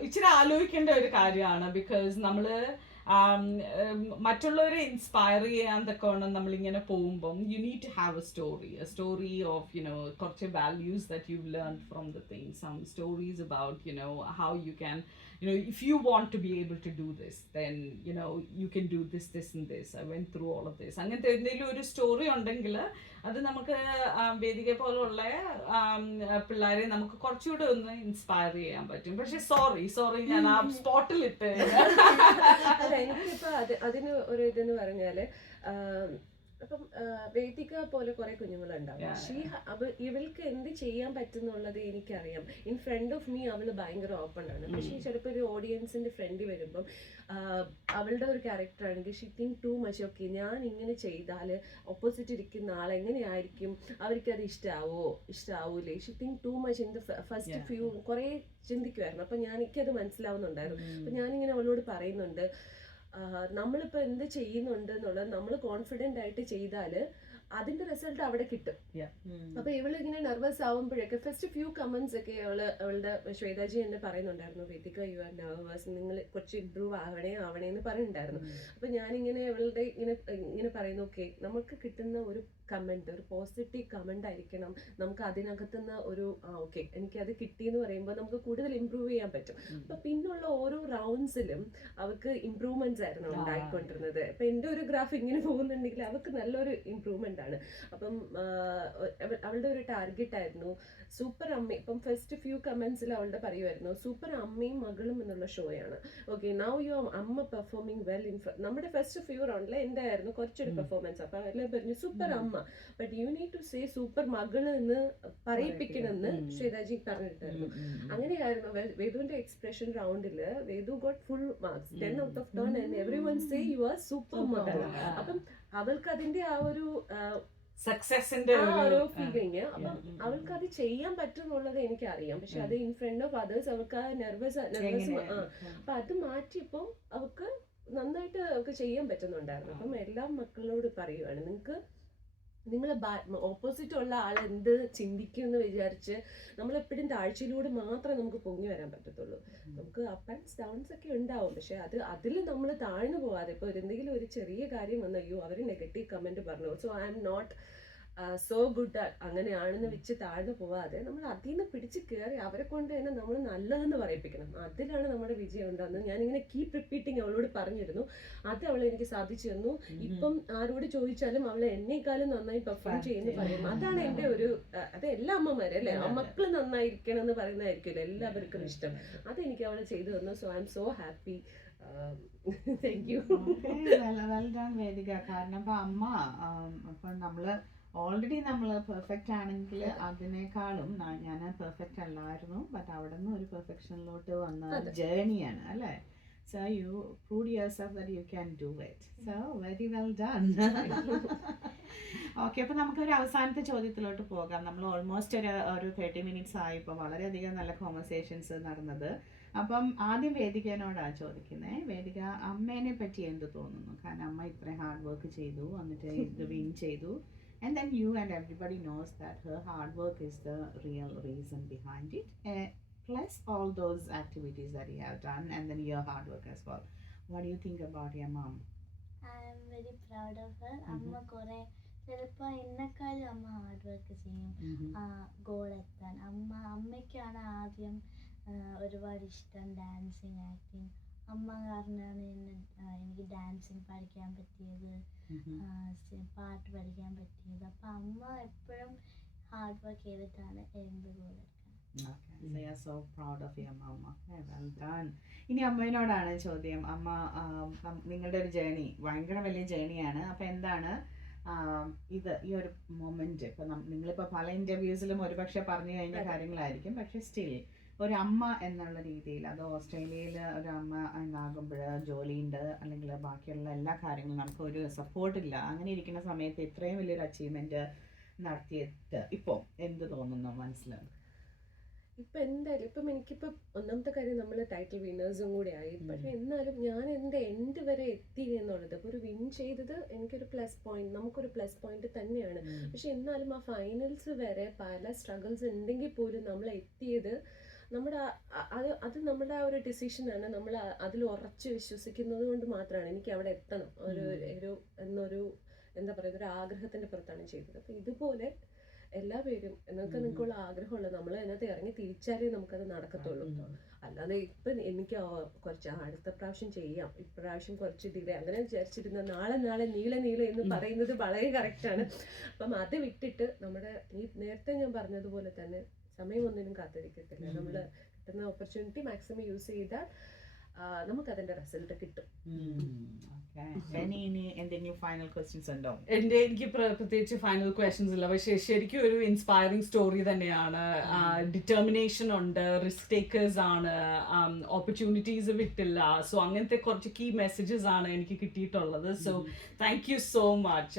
ഇച്ചിരി ആലോചിക്കേണ്ട ഒരു കാര്യമാണ്. ബിക്കോസ് നമ്മള് മറ്റുള്ളവരെ ഇൻസ്പയർ ചെയ്യാൻ തക്കവണ്ണം നമ്മളിങ്ങനെ പോകുമ്പം you need to have a story of കുറച്ച് values that you learn from the thing, some stories about how you can if you want to be able to do this, then you can do this and this. I went through all of this. അങ്ങനത്തെ എന്തെങ്കിലും ഒരു story ഉണ്ടെങ്കിൽ അത് നമുക്ക് വേദിക പോലുള്ള പിള്ളേരെ നമുക്ക് കുറച്ചുകൂടെ ഒന്ന് ഇൻസ്പയർ ചെയ്യാൻ പറ്റും. പക്ഷെ സോറി ഞാൻ ആ സ്പോട്ടിലിട്ട് എനിക്കിപ്പോ അതിന് ഒരു ഇതെന്ന് പറഞ്ഞാല് അപ്പം വേദിക പോലെ കുറെ കുഞ്ഞുങ്ങളുണ്ടാവും. ഇവൾക്ക് എന്ത് ചെയ്യാൻ പറ്റുന്നുള്ളത് എനിക്കറിയാം. ഇൻ ഫ്രണ്ട് ഓഫ് മീ അവള് ഭയങ്കര ഓപ്പൺ ആണ്. പക്ഷേ ചിലപ്പോൾ ഒരു ഓഡിയൻസിന്റെ ഫ്രണ്ടിൽ വരുമ്പം അവളുടെ ഒരു ക്യാരക്ടർ ആണെങ്കിൽ she think too much. Okay, ഞാൻ ഇങ്ങനെ ചെയ്താല് ഓപ്പോസിറ്റ് ഇരിക്കുന്ന ആൾ എങ്ങനെയായിരിക്കും, അവർക്കത് ഇഷ്ടാവൂലേ? She think too much in the first few കുറെ ചിന്തിക്കുമായിരുന്നു. അപ്പൊ എനിക്കത് മനസ്സിലാവുന്നുണ്ടായിരുന്നു. അപ്പൊ ഞാനിങ്ങനെ അവളോട് പറയുന്നുണ്ട്, നമ്മളിപ്പോൾ എന്ത് ചെയ്യുന്നുണ്ട് എന്നുള്ളത് നമ്മൾ കോൺഫിഡൻ്റ് ആയിട്ട് ചെയ്താൽ അതിന്റെ റിസൾട്ട് അവിടെ കിട്ടും. അപ്പൊ ഇവളിങ്ങനെ നെർവസ് ആവുമ്പോഴൊക്കെ ഫസ്റ്റ് ഫ്യൂ കമന്റ്സ് ഒക്കെ അവളുടെ ശ്വേതാജി എന്നെ പറയുന്നുണ്ടായിരുന്നു, വേദിക യു ആർ നെർവസ്, നിങ്ങൾ കുറച്ച് ഇംപ്രൂവ് ആവണേ എന്ന് പറയുന്നുണ്ടായിരുന്നു. അപ്പൊ ഞാനിങ്ങനെ അവളുടെ ഇങ്ങനെ പറയുന്നു, ഓക്കെ, നമുക്ക് കിട്ടുന്ന ഒരു കമന്റ് ഒരു പോസിറ്റീവ് കമന്റ് ആയിരിക്കണം. നമുക്ക് അതിനകത്തുനിന്ന് ഒരു ഓക്കെ എനിക്കത് കിട്ടിയെന്ന് പറയുമ്പോൾ നമുക്ക് കൂടുതൽ ഇമ്പ്രൂവ് ചെയ്യാൻ പറ്റും. അപ്പൊ പിന്നുള്ള ഓരോ റൗണ്ട്സിലും അവർക്ക് ഇമ്പ്രൂവ്മെന്റ്സ് ആയിരുന്നു ഉണ്ടായിക്കൊണ്ടിരുന്നത്. അപ്പൊ എന്റെ ഒരു ഗ്രാഫ് ഇങ്ങനെ പോകുന്നുണ്ടെങ്കിൽ അവർക്ക് നല്ലൊരു ഇമ്പ്രൂവ്മെന്റ് ആണ്. അപ്പം അവളുടെ ഒരു ടാർഗറ്റ് ആയിരുന്നു സൂപ്പർ അമ്മ. ഇപ്പം ഫസ്റ്റ് ഫ്യൂ കമന്റ്സിൽ അവളുടെ പറയുമായിരുന്നു സൂപ്പർ അമ്മയും മകളും എന്നുള്ള ഷോയാണ്. ഓക്കെ, നൗ യു അമ്മ പെർഫോമിങ് വെൽ ഇൻ നമ്മുടെ ഫസ്റ്റ് ഫ്യൂ റൗണ്ടിൽ എൻ്റെ ആയിരുന്നു കുറച്ചൊരു പെർഫോമൻസ്. അപ്പൊ അവരെല്ലാം പറഞ്ഞു സൂപ്പർ അമ്മ, but you need to say super മകള് എന്ന് പറയിപ്പിക്കണമെന്ന് ശ്വേതാജി പറഞ്ഞിട്ടായിരുന്നു. അങ്ങനെയായിരുന്നു വേദുവിന്റെ എക്സ്പ്രഷൻ റൗണ്ടില്. Vedu got full marks 10 out of 10 and everyone say you are super മകൾ. അപ്പം അവൾക്ക് അതിന്റെ ആ ഒരു സക്സസിന്റെ ഒരു ഫീലിങ്, അപ്പം അവൾക്ക് അത് ചെയ്യാൻ പറ്റുന്നുള്ളത് എനിക്കറിയാം. പക്ഷെ അത് ഇൻ ഫ്രണ്ട് ഓഫ് അതേഴ്സ് അവൾക്ക് ആ നെർവസ് അപ്പൊ അത് മാറ്റിയപ്പം അവൾക്ക് നന്നായിട്ട് അവൾക്ക് ചെയ്യാൻ പറ്റുന്നുണ്ടായിരുന്നു. അപ്പം എല്ലാ മക്കളോട് പറയുവാണ്, നിങ്ങൾ ഓപ്പോസിറ്റ് ഉള്ള ആൾ എന്ത് ചിന്തിക്കും എന്ന് വിചാരിച്ച് നമ്മളെപ്പോഴും താഴ്ചയിലൂടെ മാത്രമേ നമുക്ക് പൊങ്ങി വരാൻ പറ്റത്തുള്ളൂ. നമുക്ക് അപ്പ് ആൻഡ് ഡൗൺസ് ഒക്കെ ഉണ്ടാവും. പക്ഷെ അതിൽ നമ്മൾ താഴ്ന്നു പോവാതെ ഇപ്പോൾ എന്തെങ്കിലും ഒരു ചെറിയ കാര്യം വന്നു, അയ്യോ അവർ നെഗറ്റീവ് കമന്റ് പറഞ്ഞു, so I am not so good അങ്ങനെയാണെന്ന് വെച്ച് താഴ്ന്നു പോവാതെ നമ്മൾ അതിൽ നിന്ന് പിടിച്ച് കയറി അവരെ കൊണ്ട് തന്നെ നമ്മൾ നല്ലതെന്ന് പറയിപ്പിക്കണം. അതിലാണ് നമ്മുടെ വിജയം ഉണ്ടാകുന്നത്. ഞാനിങ്ങനെ കീപ് റിപ്പീറ്റിങ് അവളോട് പറഞ്ഞിരുന്നു. അത് അവൾ എനിക്ക് സാധിച്ചു തന്നു. ഇപ്പം ആരോട് ചോദിച്ചാലും അവളെ എന്നെക്കാളും നന്നായി പെർഫോം ചെയ്യുന്നു പറയും. അതാണ് എൻ്റെ ഒരു അത് എല്ലാ അമ്മമാരും അല്ലേ, ആ മക്കള് നന്നായിരിക്കണം എന്ന് പറയുന്നതായിരിക്കുമല്ലോ എല്ലാവർക്കും ഇഷ്ടം. അതെനിക്ക് അവളെ ചെയ്തു തന്നു. So I am so happy. Thank you. Well done Vedika. കാരണം ഇപ്പൊ അമ്മ ഇപ്പൊ നമ്മള് ഓൾറെഡി നമ്മൾ പെർഫെക്റ്റ് ആണെങ്കിൽ അതിനേക്കാളും ഞാൻ പെർഫെക്റ്റ് അല്ലായിരുന്നു, ബട്ട് അവിടെ നിന്ന് ഒരു പെർഫെക്ഷനിലോട്ട് വന്ന ജേർണിയാണ് അല്ലേ. So you prove yourself that you can do it. So very well done. Okay, അപ്പോൾ നമുക്കൊരു അവസാനത്തെ ചോദ്യത്തിലോട്ട് പോകാം. നമ്മൾ ഓൾമോസ്റ്റ് ഒരു 30 minutes ആയി. ഇപ്പോൾ വളരെയധികം നല്ല കോൺവെർസേഷൻസ് നടന്നത്. അപ്പം ആദ്യം വേദികനോടാണ് ചോദിക്കുന്നത്. വേദിക, അമ്മേനെ പറ്റി എന്ത് തോന്നുന്നു? കാരണം അമ്മ ഇത്രയും ഹാർഡ് വർക്ക് ചെയ്തു, എന്നിട്ട് ഇത് വിൻ ചെയ്തു. And then you and everybody knows that her hard work is the real reason behind it, plus all those activities that you have done, and then your hard work as well. What do you think about your mom? I am very proud of her. അമ്മ കുറെ ചിലപ്പോൾ എന്നെക്കാളും അമ്മ hard work ചെയ്യും goal എത്താൻ. അമ്മയ്ക്കാണ് ആദ്യം ഒരുപാട് ഇഷ്ടം ഡാൻസിങ്, ആക്ടിങ്. അമ്മ കാരണമാണ് എനിക്ക് ഡാൻസിങ് പഠിക്കാൻ പറ്റിയത്, പാട്ട് പഠിക്കാൻ പറ്റിയത്. അപ്പം അമ്മ എപ്പോഴും ഹാർഡ് വർക്ക് ചെയ്തിട്ടാണ് എന്ത് ഗോൾ എടുക്കുന്നത്. Okay, so you're so proud of your mom. Okay, well done. ഇനി അമ്മയോടാണ് ചോദ്യം. അമ്മ നിങ്ങളുടെ ഒരു ജേണി ഭയങ്കര വലിയ ജേണിയാണ്. അപ്പം എന്താണ് ഇത് ഈ ഒരു മൊമെന്റ്? ഇപ്പം നിങ്ങളിപ്പോൾ പല ഇൻ്റർവ്യൂസിലും ഒരുപക്ഷെ പറഞ്ഞു കഴിഞ്ഞ കാര്യങ്ങളായിരിക്കും, പക്ഷെ സ്റ്റിൽ ഒരു അമ്മ എന്നുള്ള രീതിയിൽ, അത് ഓസ്ട്രേലിയയിൽ ഒരു അമ്മ എന്നാകുമ്പോൾ ജോലിയുണ്ട്, അല്ലെങ്കിൽ ബാക്കിയുള്ള എല്ലാ കാര്യങ്ങളും നമുക്ക് ഒരു സപ്പോർട്ടില്ല. അങ്ങനെ ഇരിക്കുന്ന സമയത്ത് ഇത്രയും വലിയൊരു അച്ചീവ്മെന്റ് നടത്തിയിട്ട് ഇപ്പോൾ എന്ത് തോന്നുന്നു മനസ്സിലാണ്? ഇപ്പം എന്തായാലും ഇപ്പം എനിക്കിപ്പം ഒന്നാമത്തെ കാര്യം നമ്മൾ ടൈറ്റിൽ വിന്നേഴ്സും കൂടെ ആയി. പക്ഷെ എന്നാലും ഞാൻ എൻ്റെ എൻഡ് വരെ എത്തി എന്നുള്ളത്, ഇപ്പോൾ ഒരു വിൻ ചെയ്തത് എനിക്കൊരു പ്ലസ് പോയിന്റ്, നമുക്കൊരു പ്ലസ് പോയിന്റ് തന്നെയാണ്. പക്ഷെ എന്നാലും ആ ഫൈനൽസ് വരെ പല സ്ട്രഗിൾസ് ഉണ്ടെങ്കിൽ പോലും നമ്മൾ എത്തിയത് നമ്മുടെ അത് നമ്മുടെ ആ ഒരു ഡിസിഷനാണ്. നമ്മൾ അതിൽ ഉറച്ച് വിശ്വസിക്കുന്നത് കൊണ്ട് മാത്രമാണ് എനിക്ക് അവിടെ എത്തണം എന്നൊരു എന്താ പറയുക, ഒരു ആഗ്രഹത്തിൻ്റെ പുറത്താണ് ചെയ്തത്. അപ്പോൾ ഇതുപോലെ എല്ലാ പേരും നിങ്ങൾക്കുള്ള ആഗ്രഹമുള്ളത് നമ്മൾ അതിനകത്ത് ഇറങ്ങി തിരിച്ചാലേ നമുക്കത് നടക്കത്തുള്ളൂ. അല്ലാതെ ഇപ്പം എനിക്ക് കുറച്ച് അടുത്ത പ്രാവശ്യം ചെയ്യാം, ഇപ്രാവശ്യം കുറച്ച് ഡിലേ അങ്ങനെ വിചാരിച്ചിരുന്ന നാളെ നീളെ എന്ന് പറയുന്നത് വളരെ കറക്റ്റാണ്. അപ്പം അത് വിട്ടിട്ട് നമ്മുടെ ഈ നേരത്തെ ഞാൻ പറഞ്ഞതുപോലെ തന്നെ സമയം ഒന്നിനും കാത്തിരിക്കത്തില്ല. നമ്മൾ കിട്ടുന്ന ഓപ്പർച്യൂണിറ്റി മാക്സിമം യൂസ് ചെയ്താൽ നമുക്കതിൻ്റെ റിസൾട്ട് കിട്ടും. എനിക്ക് പ്രത്യേകിച്ച് ഫൈനൽ ക്വസ്റ്റ്യൻസ് ഇല്ല, പക്ഷെ ശരിക്കും ഒരു ഇൻസ്പയറിംഗ് സ്റ്റോറി തന്നെയാണ്. ഡിറ്റർമിനേഷൻ ഉണ്ട്, റിസ്ക് ടേക്കേഴ്സ് ആണ്, ഓപ്പർച്യൂണിറ്റീസ് വിട്ടില്ല. സോ അങ്ങനത്തെ കുറച്ച് കീ മെസ്സേജസ് ആണ് എനിക്ക് കിട്ടിയിട്ടുള്ളത്. So thank you so much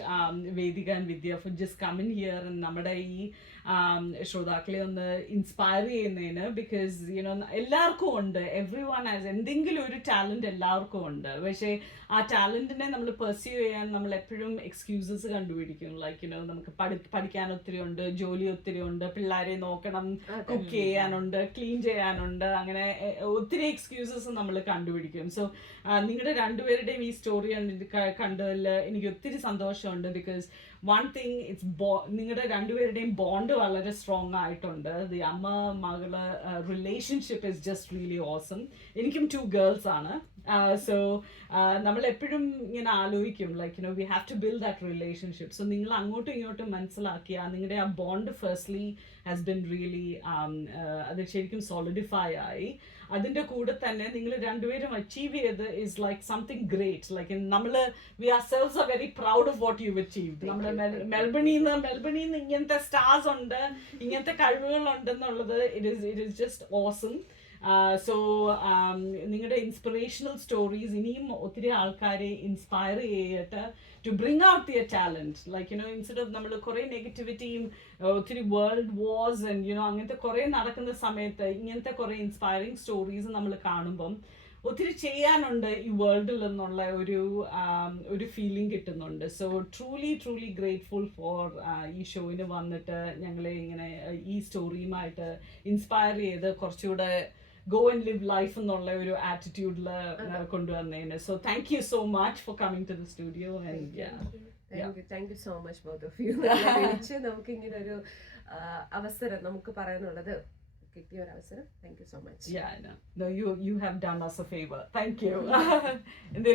Vedika and Vidya for just coming here. നമ്മുടെ ഈ ശ്രോതാക്കളെ ഒന്ന് ഇൻസ്പയർ ചെയ്യുന്നതിന്, ബിക്കോസ് യുനോ എല്ലാവർക്കും ഉണ്ട്, എവ്രി വൺ ഹാസ് എന്തെങ്കിലും ഒരു ടാലന്റ് എല്ലാവർക്കും ഉണ്ട്. പക്ഷേ ആ ടാലന്റിനെ നമ്മൾ പെർസ്യൂ ചെയ്യാൻ നമ്മൾ എപ്പോഴും എക്സ്ക്യൂസസ് കണ്ടുപിടിക്കും. ലൈക്ക് യുനോ നമുക്ക് പഠിക്കാൻ ഒത്തിരി ഉണ്ട്, ജോലി ഒത്തിരി ഉണ്ട്, പിള്ളേരെ നോക്കണം, കുക്ക് ചെയ്യാനുണ്ട്, ക്ലീൻ ചെയ്യാനുണ്ട്, അങ്ങനെ ഒത്തിരി എക്സ്ക്യൂസസ് നമ്മൾ കണ്ടുപിടിക്കും. സോ നിങ്ങളുടെ രണ്ടുപേരുടെയും ഈ സ്റ്റോറി കണ്ടതിൽ എനിക്ക് ഒത്തിരി സന്തോഷമുണ്ട്. ബിക്കോസ് വൺ തിങ്, ഇറ്റ്സ് നിങ്ങളുടെ രണ്ടുപേരുടെയും ബോണ്ട് വളരെ സ്ട്രോങ് ആയിട്ടുണ്ട്. ദി അമ്മ മകള് relationship is just really awesome. എനിക്കും 2 ഗേൾസ് ആണ്. സോ നമ്മളെപ്പോഴും ഇങ്ങനെ ആലോചിക്കും, like you know we have to build that relationship. So നിങ്ങൾ അങ്ങോട്ടും ഇങ്ങോട്ടും മനസ്സിലാക്കിയ നിങ്ങളുടെ ആ bond firstly has been really അത് ശരിക്കും സോളിഡിഫൈ ആയി. അതിൻ്റെ കൂടെ തന്നെ നിങ്ങൾ രണ്ടുപേരും അച്ചീവ് ചെയ്ത് is like something great. Like നമ്മൾ we ourselves are very proud of what you achieved. നമ്മൾ മെൽബണിന്ന് ഇങ്ങനത്തെ സ്റ്റാർസ് ഉണ്ട്, ഇങ്ങനത്തെ കഴിവുകൾ ഉണ്ടെന്നുള്ളത് it is just awesome. So നിങ്ങളുടെ ഇൻസ്പിറേഷണൽ സ്റ്റോറീസ് ഇനിയും ഒത്തിരി ആൾക്കാരെ ഇൻസ്പയർ ചെയ്യട്ടെ to bring out their talent. Like you know instead of നമ്മൾ കുറേ നെഗറ്റിവിറ്റിയും ഒത്തിരി വേൾഡ് വാർസ് ആൻഡ് യുനോ അങ്ങനത്തെ കുറേ നടക്കുന്ന സമയത്ത് ഇങ്ങനത്തെ കുറേ ഇൻസ്പയറിങ് സ്റ്റോറീസ് നമ്മൾ കാണുമ്പം ഒത്തിരി ചെയ്യാനുണ്ട് ഈ വേൾഡിൽ എന്നുള്ള ഒരു ഫീലിംഗ് കിട്ടുന്നുണ്ട്. സോ ട്രൂലി ഗ്രേറ്റ്ഫുൾ ഫോർ ഈ ഷോയിന് വന്നിട്ട് ഞങ്ങളെ ഇങ്ങനെ ഈ സ്റ്റോറിയുമായിട്ട് ഇൻസ്പയർ ചെയ്ത് കുറച്ചുകൂടെ go and live life എന്നുള്ള ഒരു ആറ്റിറ്റ്യൂഡിൽ കൊണ്ടുവന്നതിന്. So thank you so much for coming to the studio. Thank you so much both of you. നമുക്ക് ഇങ്ങനെ ഒരു അവസരം നമുക്ക് പറയാനുള്ളത് കിട്ടിയ ഒരു അവസരം. Thank you so much. You have done us a favor. Thank you.